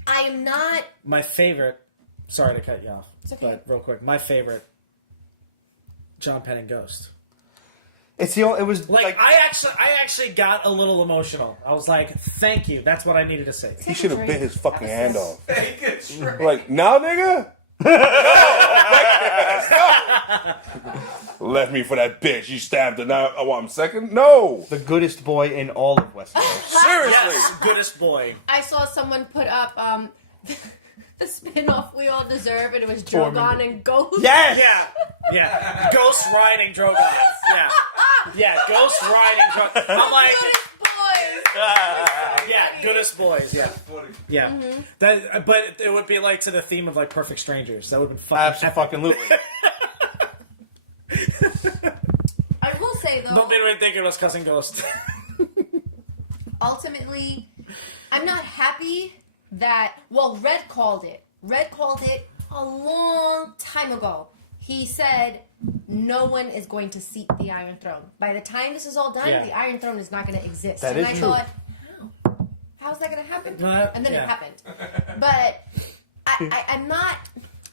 I am not. My favorite. Sorry to cut you off. It's okay. But real quick, my favorite. John Penn and Ghost. It's the only, it was Like I actually got a little emotional. I was like, "Thank you." That's what I needed to say. He should have bit his fucking hand off. Take a drink. Like, now, nigga? Left me for that bitch. You stabbed her. Now I want him second? No. the goodest boy in all of Westeros. Seriously. Yes, goodest boy. I saw someone put up the spinoff we all deserve, and it was Tormund. Drogon and Ghost. Yes! Yeah. Ghost riding Drogon. Yeah. Ghost riding Drogon. I'm like, Goodest boys. yeah, goodest boys. Yeah. That's funny. Yeah. Mm-hmm. That, but it would be like to the theme of like Perfect Strangers. That would have been fucking Absolutely. I will say though, Don't make me think it was cussing Ghost. ultimately, I'm not happy that. Well, Red called it. Red called it a long time ago. He said no one is going to seat the Iron Throne. By the time this is all done, Yeah. the Iron Throne is not going to exist. That and is I true. thought, how's that going to happen? And then Yeah. it happened. But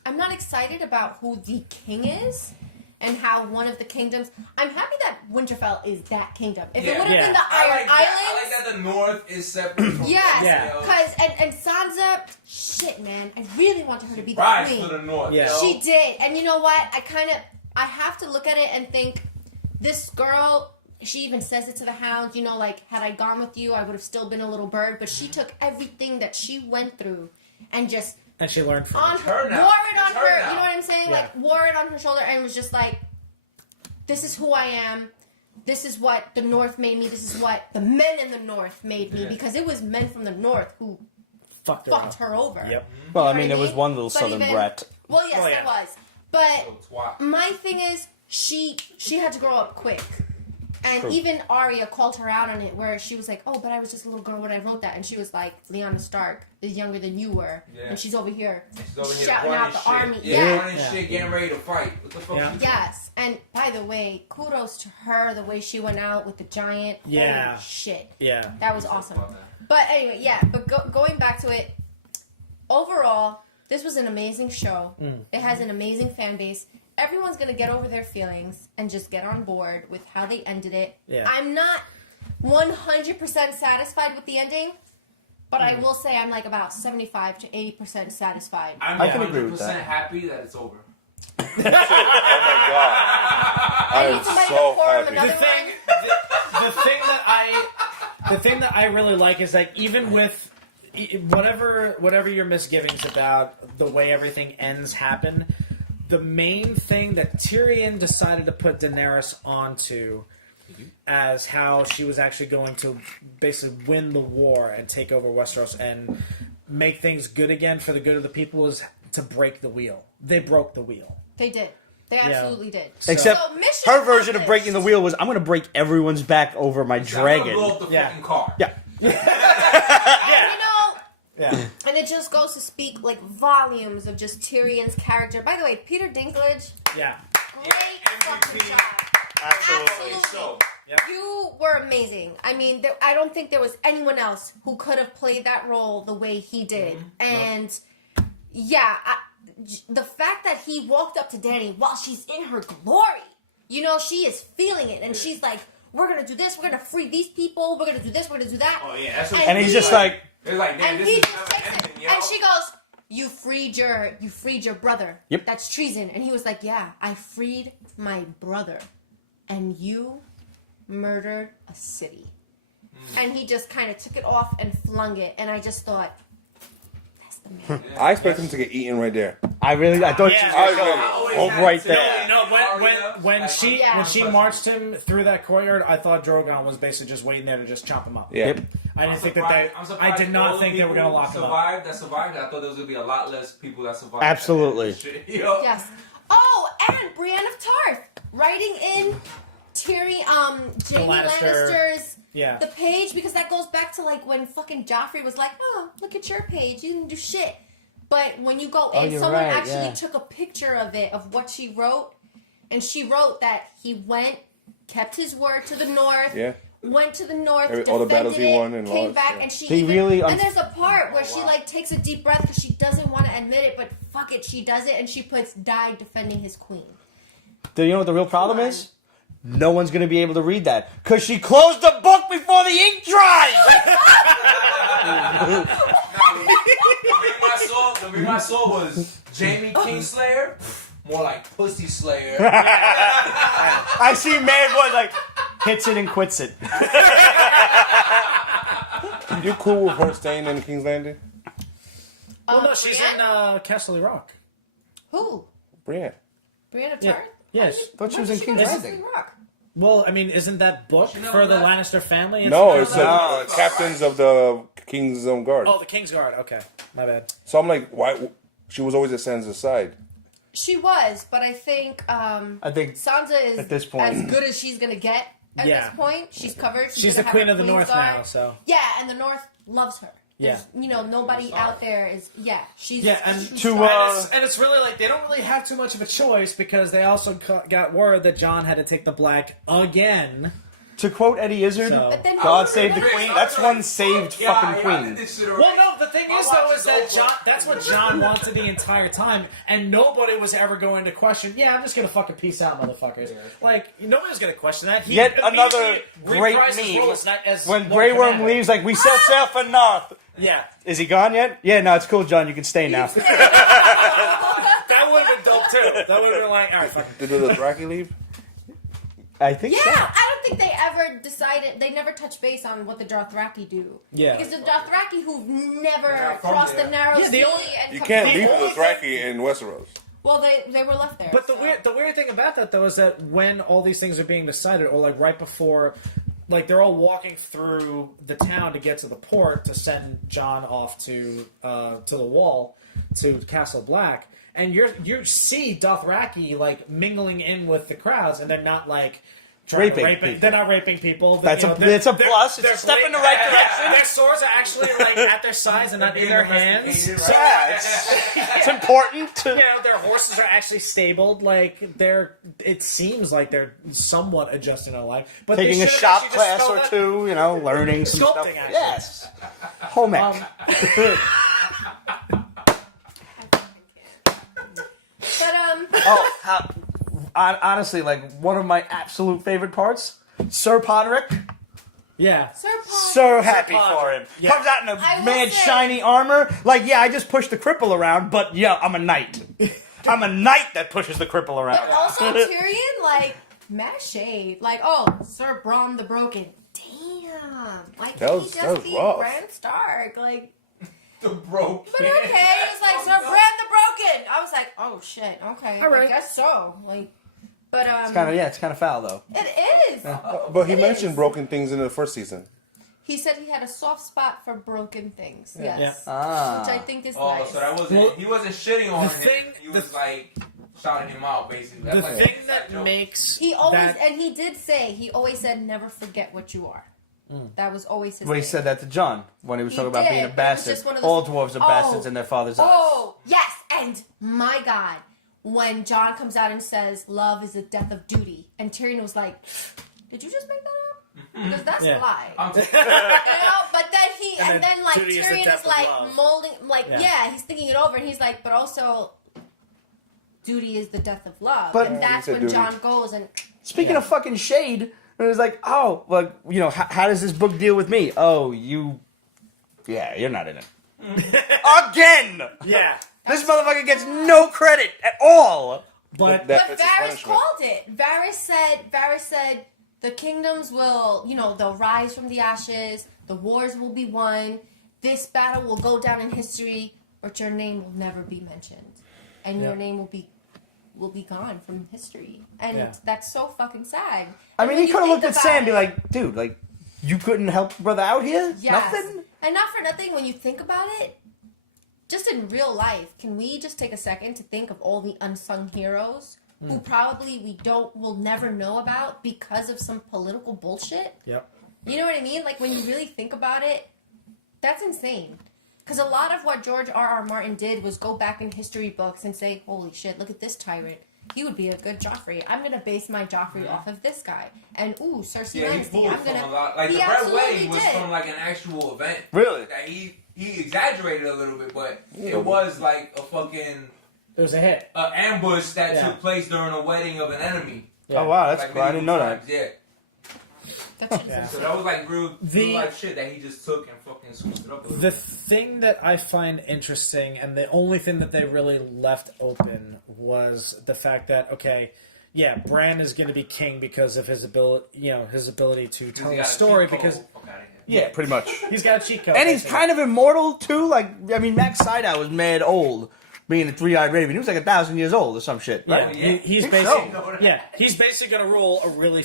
I'm not excited about who the king is and how one of the kingdoms. I'm happy that Winterfell is that kingdom. If it would have Yeah. been the I Iron like that. Islands. I like that the North is separate from Yes, Yeah. because and Sansa, shit, man, I really wanted her to be the Rise queen. to the North. Yeah. yo. She did, and you know what? I have to look at it and think, this girl. She even says it to the Hound. You know, like had I gone with you, I would have still been a little bird. But she took everything that she went through, and just And she learned from on it. her, her now. wore it on It's her her. now. You know what I'm saying? Yeah. Like wore it on her shoulder, and was just like, this is who I am. This is what the North made me. This is what the men in the North made me. Yeah. Because it was men from the North who Fucked her fucked up. her over. Yep. Well, I You know mean, what there was one little But southern even- brat. Well, yes, Oh, yeah. there was. But So twat. my thing is, she had to grow up quick. And True. even Arya called her out on it, where she was like, "Oh, but I was just a little girl when I wrote that," and she was like, "Lyanna Stark is younger than you were, Yeah. and she's over here She's over here shouting running out the shit. army." Yeah, Yeah. running shit, getting ready to fight. What the fuck? Yeah. you Yes, and by the way, kudos to her, the way she went out with the giant. Yeah. Holy shit, Yeah. that was doing awesome. about that? But anyway, yeah. But going back to it, overall, this was an amazing show. It has an amazing fan base. Everyone's gonna get over their feelings and just get on board with how they ended it. Yeah. I'm not 100% satisfied with the ending, but I will say I'm like about 75 to 80% satisfied. I'm I can agree with 100% that. happy that it's over. Oh my god. I need am somebody to so form happy. another- The thing that I really like is like even with whatever your misgivings about the way everything ends happen, the main thing that Tyrion decided to put Daenerys onto as how she was actually going to basically win the war and take over Westeros and make things good again for the good of the people is to break the wheel. They broke the wheel. They did. They absolutely did. Except So, mission her version of accomplished. breaking the wheel was, I'm going to break everyone's back over my I'm gonna dragon. blow up the Yeah. fucking car. Yeah. And you know, Yeah. and it just goes to speak like volumes of just Tyrion's character. By the way, Peter Dinklage, Yeah. great fucking job. Absolutely. So, You were amazing. I mean, I don't think there was anyone else who could have played that role the way he did. And yeah, the fact that he walked up to Dany while she's in her glory, you know, she is feeling it, and she's like, "We're gonna do this. We're gonna free these people. We're gonna do this. We're gonna do that." oh yeah, that's what And he's just like, it's like, damn, And this he is just never takes it, ending, yo. and she goes, you freed your brother. Yep. That's treason." And he was like, "Yeah, I freed my brother, and you murdered a city." And he just kind of took it off and flung it, and I just thought, that's the man. I expect him to get eaten right there. I thought she was Yeah. going to I go always oh, had right to- there. No, when Like, she Yeah. when she marched him through that courtyard, I thought Drogon was basically just waiting there to just chop him up. Yeah. Yep. I didn't think that I'm they. surprised I did all not the think they were going to people lock him up. survived. I thought there was going to be a lot less people that survived. Absolutely. Shit, yo. Yes. Oh, and Brienne of Tarth writing in Jamie Lannister. Lannister's Yeah. the page, because that goes back to like when fucking Joffrey was like, "Oh, look at your page, you didn't do shit." But when you go in, you're someone right, actually yeah. took a picture of it, of what she wrote, and she wrote that he went, kept his word to the north. Yeah. Went to the north, All the defended battles he it, won and came lost, back, yeah. and she He even, really and there's a part where she wow. like takes a deep breath because she doesn't want to admit it, but fuck it, she does it, and she puts "died defending his queen." Do you know what the real problem is? no one's going to be able to read that because she closed the book before the ink dried. The reason I saw was Jamie Kingslayer, more like Pussy Slayer. I see Mad Boy like hits it and quits it. You cool with her staying in King's Landing? Well, no, she's Brienne? in Castle Rock. Who? Brienne. Brienne of Yeah. Tarth? Yes. Thought she was in King's Landing. Well, I mean, isn't that book know for the that? Lannister family? No, it's No. the captains of the King's Guard. Oh, the Kingsguard. Okay, my bad. So I'm like, why? She was always at Sansa's side. She was, but I think Sansa is at this point- as good as she's gonna get at Yeah. this point. She's covered. She's gonna the have queen her of the North Queensguard. now, so. Yeah, and the North loves her. There's, nobody out there is. Yeah, she's. Yeah, and she's to, strong. And it's really like they don't really have too much of a choice because they also got word that Jon had to take the black again. To quote Eddie Izzard, So- But then God save the queen. That's one saved Yeah, fucking I queen. did this shit Well, already. no, the thing My is watch though is that over. Jon—that's what Jon wanted the entire time, and nobody was ever going to question. Yeah, I'm just gonna fucking peace out, motherfuckers. Like nobody was gonna question that. He Yet another immediately great reprised his meme role as when Lord Grey Worm Commander. leaves, like, we set sail for North. Yeah, Is he gone yet? Yeah, no, it's cool, John. You can stay now. that would have been dope too. That would have been like, all right, fuck. Did the Dothraki leave? I think Yeah, so. I don't think they ever decided. They never touched base on what the Dothraki do. Yeah. because the Dothraki who've never not from crossed there. the narrow Yeah, the sea only- and You come can't back. leave the Dothraki in Westeros. Well, they were left there. But so. the weird thing about that though is that when all these things are being decided, or like right before, like they're all walking through the town to get to the port to send Jon off to the Wall, to Castle Black, and you see Dothraki like mingling in with the crowds, and they're not like. Raping Raping. people. They're not raping people. That's You a- know, they're- it's a they're- plus. It's they're a step in the great- right direction. Their swords are actually like at their sides and not in their hands. Yeah, it's important to. You know, their horses are actually stabled. Like it seems like they're somewhat adjusting their life. But Taking they a should have shop actually just class spelled or that- two, learning some stuff. Sculpting, actually. Yes. Home ec. But Honestly, like, one of my absolute favorite parts, Sir Podrick. Yeah. Sir Paul. So happy Podrick. for him. Yeah. Comes out in a I will mad say- shiny armor. Like, yeah, I just pushed the cripple around, but yeah, I'm a knight. I'm a knight that pushes the cripple around. But also Tyrion, like, mad shade. Like, oh, Sir Bronn the Broken. Damn. Like, That was- he that just was be rough. Bran Stark. Like, The broke. but okay. It was like, Sir Bran the Broken. I was like, oh, shit. Okay. All right. I guess so. Like, but, It's kind of foul, though. It is. But he It mentioned is. broken things in the first season. He said he had a soft spot for broken things. Yes. Yeah. Ah. Which I think is Oh, nice. so that wasn't. Well, he wasn't shitting on the him. thing- He was like shouting him out, basically. The That's like thing an that inside joke. makes He always, that, and he did say, he always said, never forget what you are. That was always his Well, he thing. said that to John when he was He talking about did, being a but it was bastard. just one of those- All dwarves are Oh. bastards in their father's eyes. Oh, yes, and my God, when John comes out and says, love is the death of duty, and Tyrion was like, did you just make that up? Because that's Yeah. a lie. I'm You know, but then And then like duty is the Tyrion death is of like love. molding, like Yeah. yeah, he's thinking it over, and he's like, but also, duty is the death of love, But- and Yeah, he that's said when duty. John goes and Speaking of fucking shade, it was like, oh, like, how does this book deal with me? Oh, you're not in it. Again! yeah. This motherfucker gets no credit at all. But But fits his Varys punishment. called it. Varys said the kingdoms will, they'll rise from the ashes. The wars will be won. This battle will go down in history, but your name will never be mentioned, and your name will be gone from history. And Yeah. that's so fucking sad. I And mean, when he you could have think looked at about Sam and be it- like, dude, like, you couldn't help brother out here? Yes. Nothing? And not for nothing, when you think about it, just in real life, can we just take a second to think of all the unsung heroes who probably we'll never know about because of some political bullshit? yep. You know what I mean? Like, when you really think about it, that's insane. Because a lot of what George R.R. Martin did was go back in history books and say, holy shit, look at this tyrant. He would be a good Joffrey. I'm going to base my Joffrey off of this guy. And, ooh, Cersei Yeah, he Lannister. pulled I'm from going a to... lot. Like He the Red absolutely Wedding was did. from like an actual event. Really? That he exaggerated a little bit, but it was like a fucking It was a hit. ambush that Yeah. took place during a wedding of an enemy. Yeah. Oh wow, that's Like cool. I didn't know that. Yeah. Yeah. So that was like real The- life shit that he just took and fucking switched it up a little The bit. thing that I find interesting, and the only thing that they really left open, was the fact that Bran is going to be king because of his ability to tell He a got story. cheat code. Because Fuck outta here. Yeah, pretty much. he's got a cheat code, And he's basically. kind of immortal too. Like, I mean, Max Sydow was mad old, being a three-eyed raven. He was like 1,000 years old or some shit, Yeah, right? he's Think basically so. he's basically going to rule a really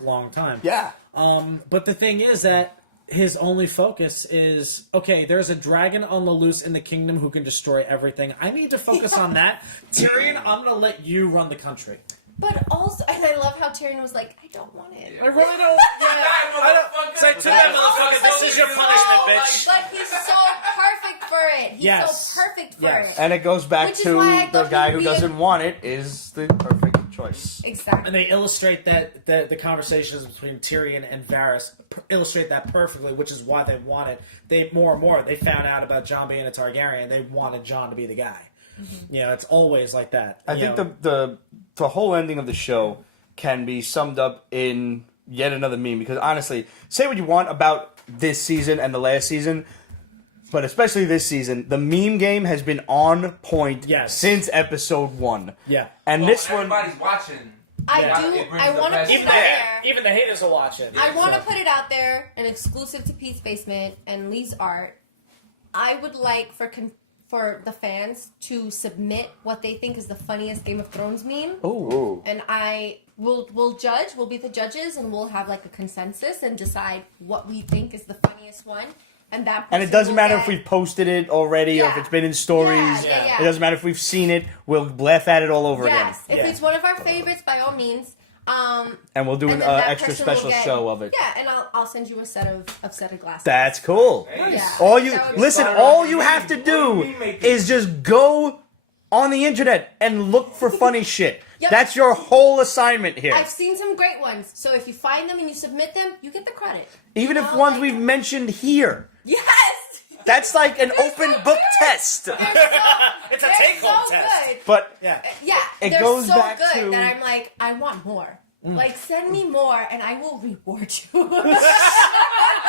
long time. Yeah. But the thing is that his only focus is, okay, there's a dragon on the loose in the kingdom who can destroy everything. I need to focus on that. Tyrion, I'm going to let you run the country. But also, and I love how Tyrion was like, I don't want it. I really don't. It's like, to that motherfucker, this is your punishment, bitch. But he's so perfect for it. He's Yes. so perfect for Yes. it. And it goes back Which is to why I the thought guy he'd who be doesn't want it is the perfect choice. Exactly. And they illustrate that the conversations between Tyrion and Varys illustrate that perfectly, which is why they wanted more and more. They found out about Jon being a Targaryen. They wanted Jon to be the guy. Mm-hmm. You know, it's always like that. I think the whole ending of the show can be summed up in yet another meme, because honestly, say what you want about this season and the last season, but especially this season, the meme game has been on point since episode 1. Yeah. And this one, everybody's watching. I It want to put it out there. Even the haters will watch it. I want to put it out there, an exclusive to Pete's Basement and Lee's Art. I would like for the fans to submit what they think is the funniest Game of Thrones meme. ooh, And we'll judge, we'll be the judges, and we'll have like a consensus and decide what we think is the funniest one. And it doesn't matter if we've posted it already or if it's been in stories. Yeah. It doesn't matter if we've seen it. We'll laugh at it all over again. Yes, if it's one of our favorites, by all means. And we'll do an and then that extra person will special get- show of it. Yeah, and I'll send you a set of glasses. That's cool. Yeah, All you that would be listen. fun. All you have to do is just go on the internet and look for funny shit. Yep. That's your whole assignment here. I've seen some great ones, so if you find them and you submit them, you get the credit. Even if ones we've mentioned here. Yes. That's like an They're open so book good. test. They're It's a they're take-home so test. good. But Yeah. Yeah, It they're goes so back good to- that I'm like, I want more. Like, send me more, and I will reward you.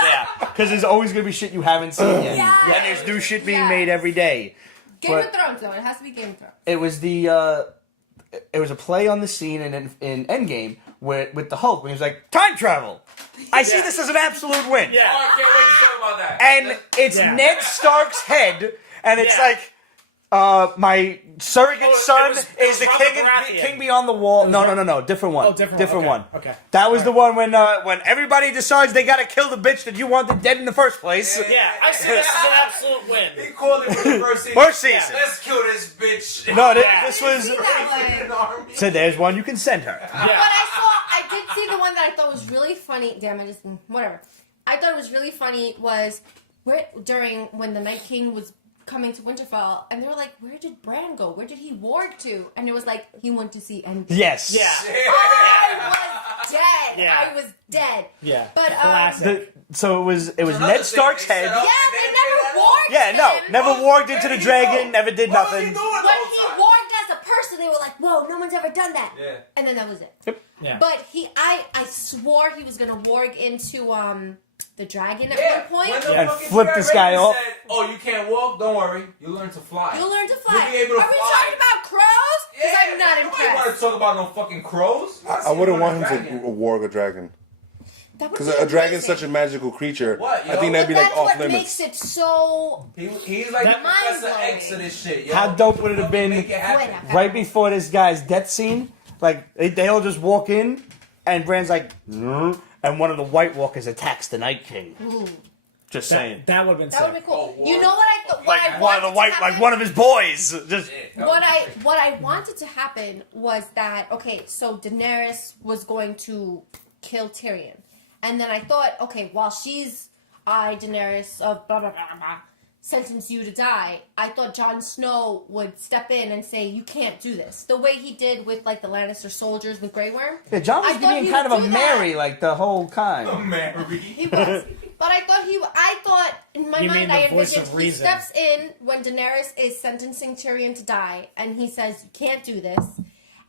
yeah, because there's always gonna be shit you haven't seen yet, Yes. and there's new shit being Yes. made every day. Game But- of Thrones, though. It has to be Game of Thrones. It was it was a play on the scene in Endgame with the Hulk when he was like, time travel. I see this as an absolute win. Yeah. Oh, I can't wait to talk about that. And it's Yeah. Ned Stark's head, and it's Yeah. like, my surrogate Oh, it son was is the Robert king, Baratheon. king beyond the wall. No, different one. Oh, different one. Okay. Okay. That was the one when everybody decides they gotta kill the bitch that you wanted dead in the first place. Yeah, I see this as an absolute He win. called it for the first season. First season. Let's kill this bitch. No, Yeah. this was. See that one. So there's one you can send her. But I did see the one that I thought was really funny. Damn, whatever. I thought it was really funny was during when the Night King was coming to Winterfell, and they were like, "Where did Bran go? Where did he ward to?" And it was like, he went to see Endgame. Yes. Yeah. I was dead. Yeah. I was dead. Yeah. But Classic. So it was Another Ned thing Stark's they head. set up- Yeah, they never warged Yeah, no, him. never warged into the Where did he dragon. go? Never did What was he nothing. doing the When whole he time? warged as a person, they were like, "Whoa, no one's ever done that." Yeah. And then that was it. Yeah. But I swore he was gonna warg into the dragon at Yeah. one point. When the Yeah, and fucking flip this guy dragon off. Said, "Oh, you can't walk. Don't worry. You learn to fly." You'll learn to fly. You'll be able to Are we fly. talking about crows? Because I'm not Nobody want impressed. to talk about no fucking crows. I wouldn't want him to warg a dragon. That would Because be a dragon's amazing. such a magical creature. What, yo? I think that'd be But like that's off what limits. makes it so. He's like That- the Professor mind-blowing. X of this shit. Yo. How dope would it have Fucking been make it happen. Fuera. right before this guy's death scene? Like they all just walk in, and Bran's like, "Mm," and one of the White Walkers attacks the Night King. Just saying. That would have been That would sick. be cool. Oh, You know what I thought? What I Like one of the wanted white, to like happen- one of his boys. Just What I wanted to happen was that, okay, so Daenerys was going to kill Tyrion. And then I thought, okay, while Daenerys of blah, blah, blah, blah, sentence you to die, I thought Jon Snow would step in and say, you can't do this. The way he did with, like, the Lannister soldiers with Grey Worm. yeah, John was I thought being he kind of would a do that. Mary, like the whole time. Mary. He was. But I thought in my You mind, mean I the voice envisioned of he reason. steps in when Daenerys is sentencing Tyrion to die, and he says, you can't do this.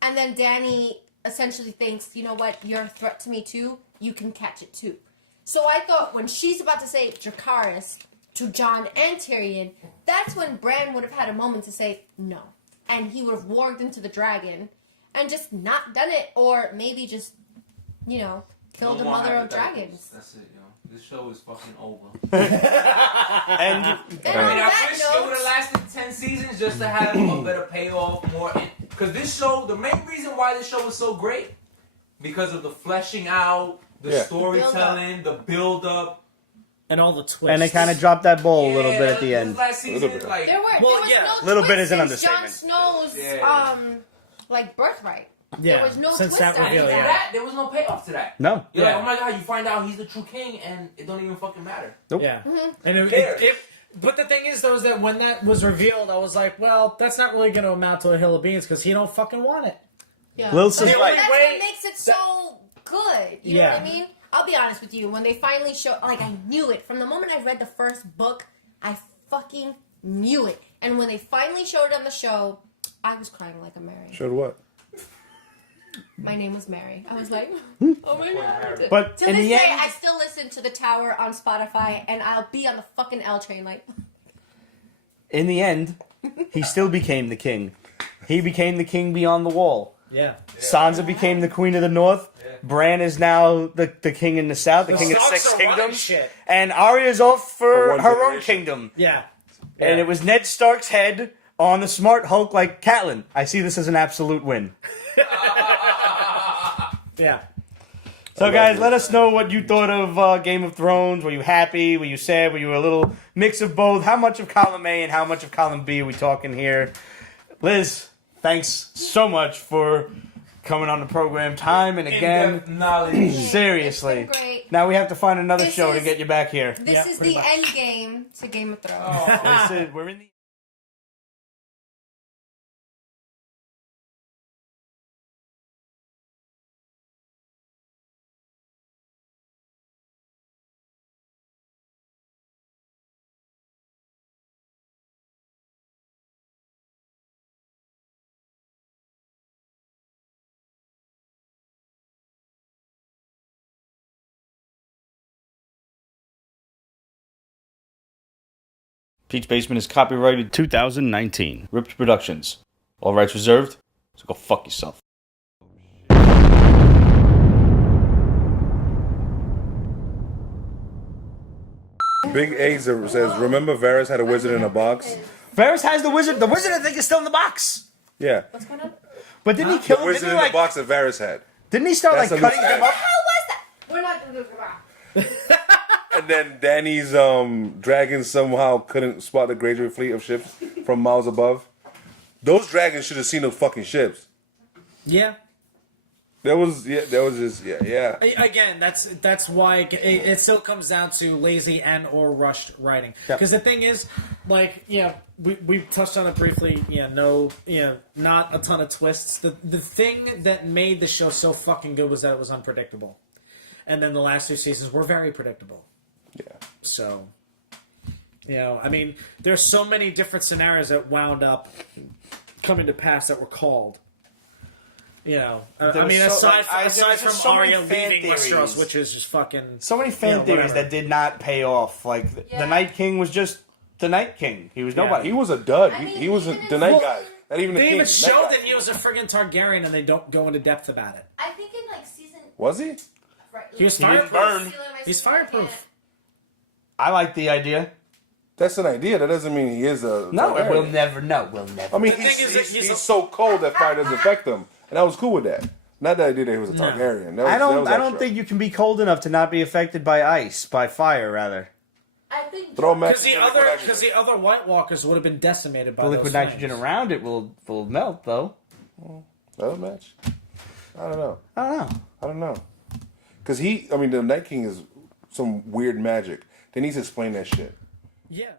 And then Dany essentially thinks, you know what, you're a threat to me too, you can catch it too. So I thought when she's about to say Dracarys to Jon and Tyrion, that's when Bran would have had a moment to say no. And he would have warged into the dragon and just not done it, or maybe just, killed the mother of dragons. That's it, yo. This show is fucking over. And I wish it would have lasted 10 seasons just to have a better payoff, more. Because this show, the main reason why this show was so great, because of the fleshing out, the storytelling, the build-up. And all the twists. And they kind of dropped that ball a little bit at the end. Last season, like, There was no little bit twist is an since understatement. Jon Snow's, birthright. Yeah. There was no Since twist that after reveal, that. there was no payoff to that. No. You're Yeah. like, oh my god, you find out he's the true king, and it don't even fucking matter. Nope. Yeah. Mm-hmm. And but the thing is, though, is that when that was revealed, I was like, well, that's not really going to amount to a hill of beans because he don't fucking want it. Yeah. Lil's is But right. that's what makes it so good. You know what I mean? I'll be honest with you. When they finally showed, I knew it. From the moment I read the first book, I fucking knew it. And when they finally showed it on the show, I was crying like a Mary. Showed what? My name was Mary. I was like, oh my god. But To in this the day, end, I still listen to The Tower on Spotify, and I'll be on the fucking L train like... in the end, he still became the king. He became the king beyond the wall. Yeah. Sansa became the queen of the north. Bran is now the king in the south, the king of the Starks Six are running Kingdoms. shit. And Arya's off for one her own generation. kingdom. Yeah. And it was Ned Stark's head on the smart Hulk like Catelyn. I see this as an absolute win. Yeah. So, guys, let us know what you thought of Game of Thrones. Were you happy? Were you sad? Were you a little mix of both? How much of column A and how much of column B are we talking here? Liz, thanks so much for coming on the program time and again. In-depth knowledge. Seriously. It's been great. Now we have to find another This show to is- get you back here. This is pretty the much. end game to Game of Thrones. Listen, we're in the... Pete's Basement is copyrighted 2019. Ripped Productions. All rights reserved, so go fuck yourself. Big A says, remember Varys had a wizard in a box? Varys has the wizard. The wizard, I think, is still in the box. Yeah. What's going on? But didn't he kill The him? wizard Didn't in he, the like, box that Varys had. didn't he start That's like a cutting loose them end. up? How was that? We're not going to And then Danny's dragons somehow couldn't spot the Greyjoy fleet of ships from miles above. Those dragons should have seen those fucking ships. Yeah. That was just Again, that's why it still comes down to lazy and or rushed writing. Because the thing is, we touched on it briefly. Not a ton of twists. The thing that made the show so fucking good was that it was unpredictable, and then the last two seasons were very predictable. Yeah. So, there's so many different scenarios that wound up coming to pass that were called. Aside from so many Arya fan leaving theories. Westeros, which is just fucking... So many fan theories that did not pay off. Like, the Night King was just the Night King. He was nobody. He was a dud. I mean, He was even the in- night Well, guy. Not even the They king. even Night showed guy. that he was a friggin' Targaryen, and they don't go into depth about it. I think in season... Was he? Right, He was He didn't fireproof. burn. He's fireproof. I like the idea. That's an idea. That doesn't mean he is a. No, Targaryen. we'll never know. We'll never. I mean, The thing is that he's he's a- so cold that fire doesn't affect him, and I was cool with that. Not the idea that he was a Targaryen. That was, I that was don't extra. think you can be cold enough to not be affected by ice, by fire rather. I think... Throw him Because the other White Walkers would have been decimated by The those liquid flames. nitrogen around it will melt though. Another match. I don't know. I don't know. Because the Night King is some weird magic. They need to explain that shit. Yeah.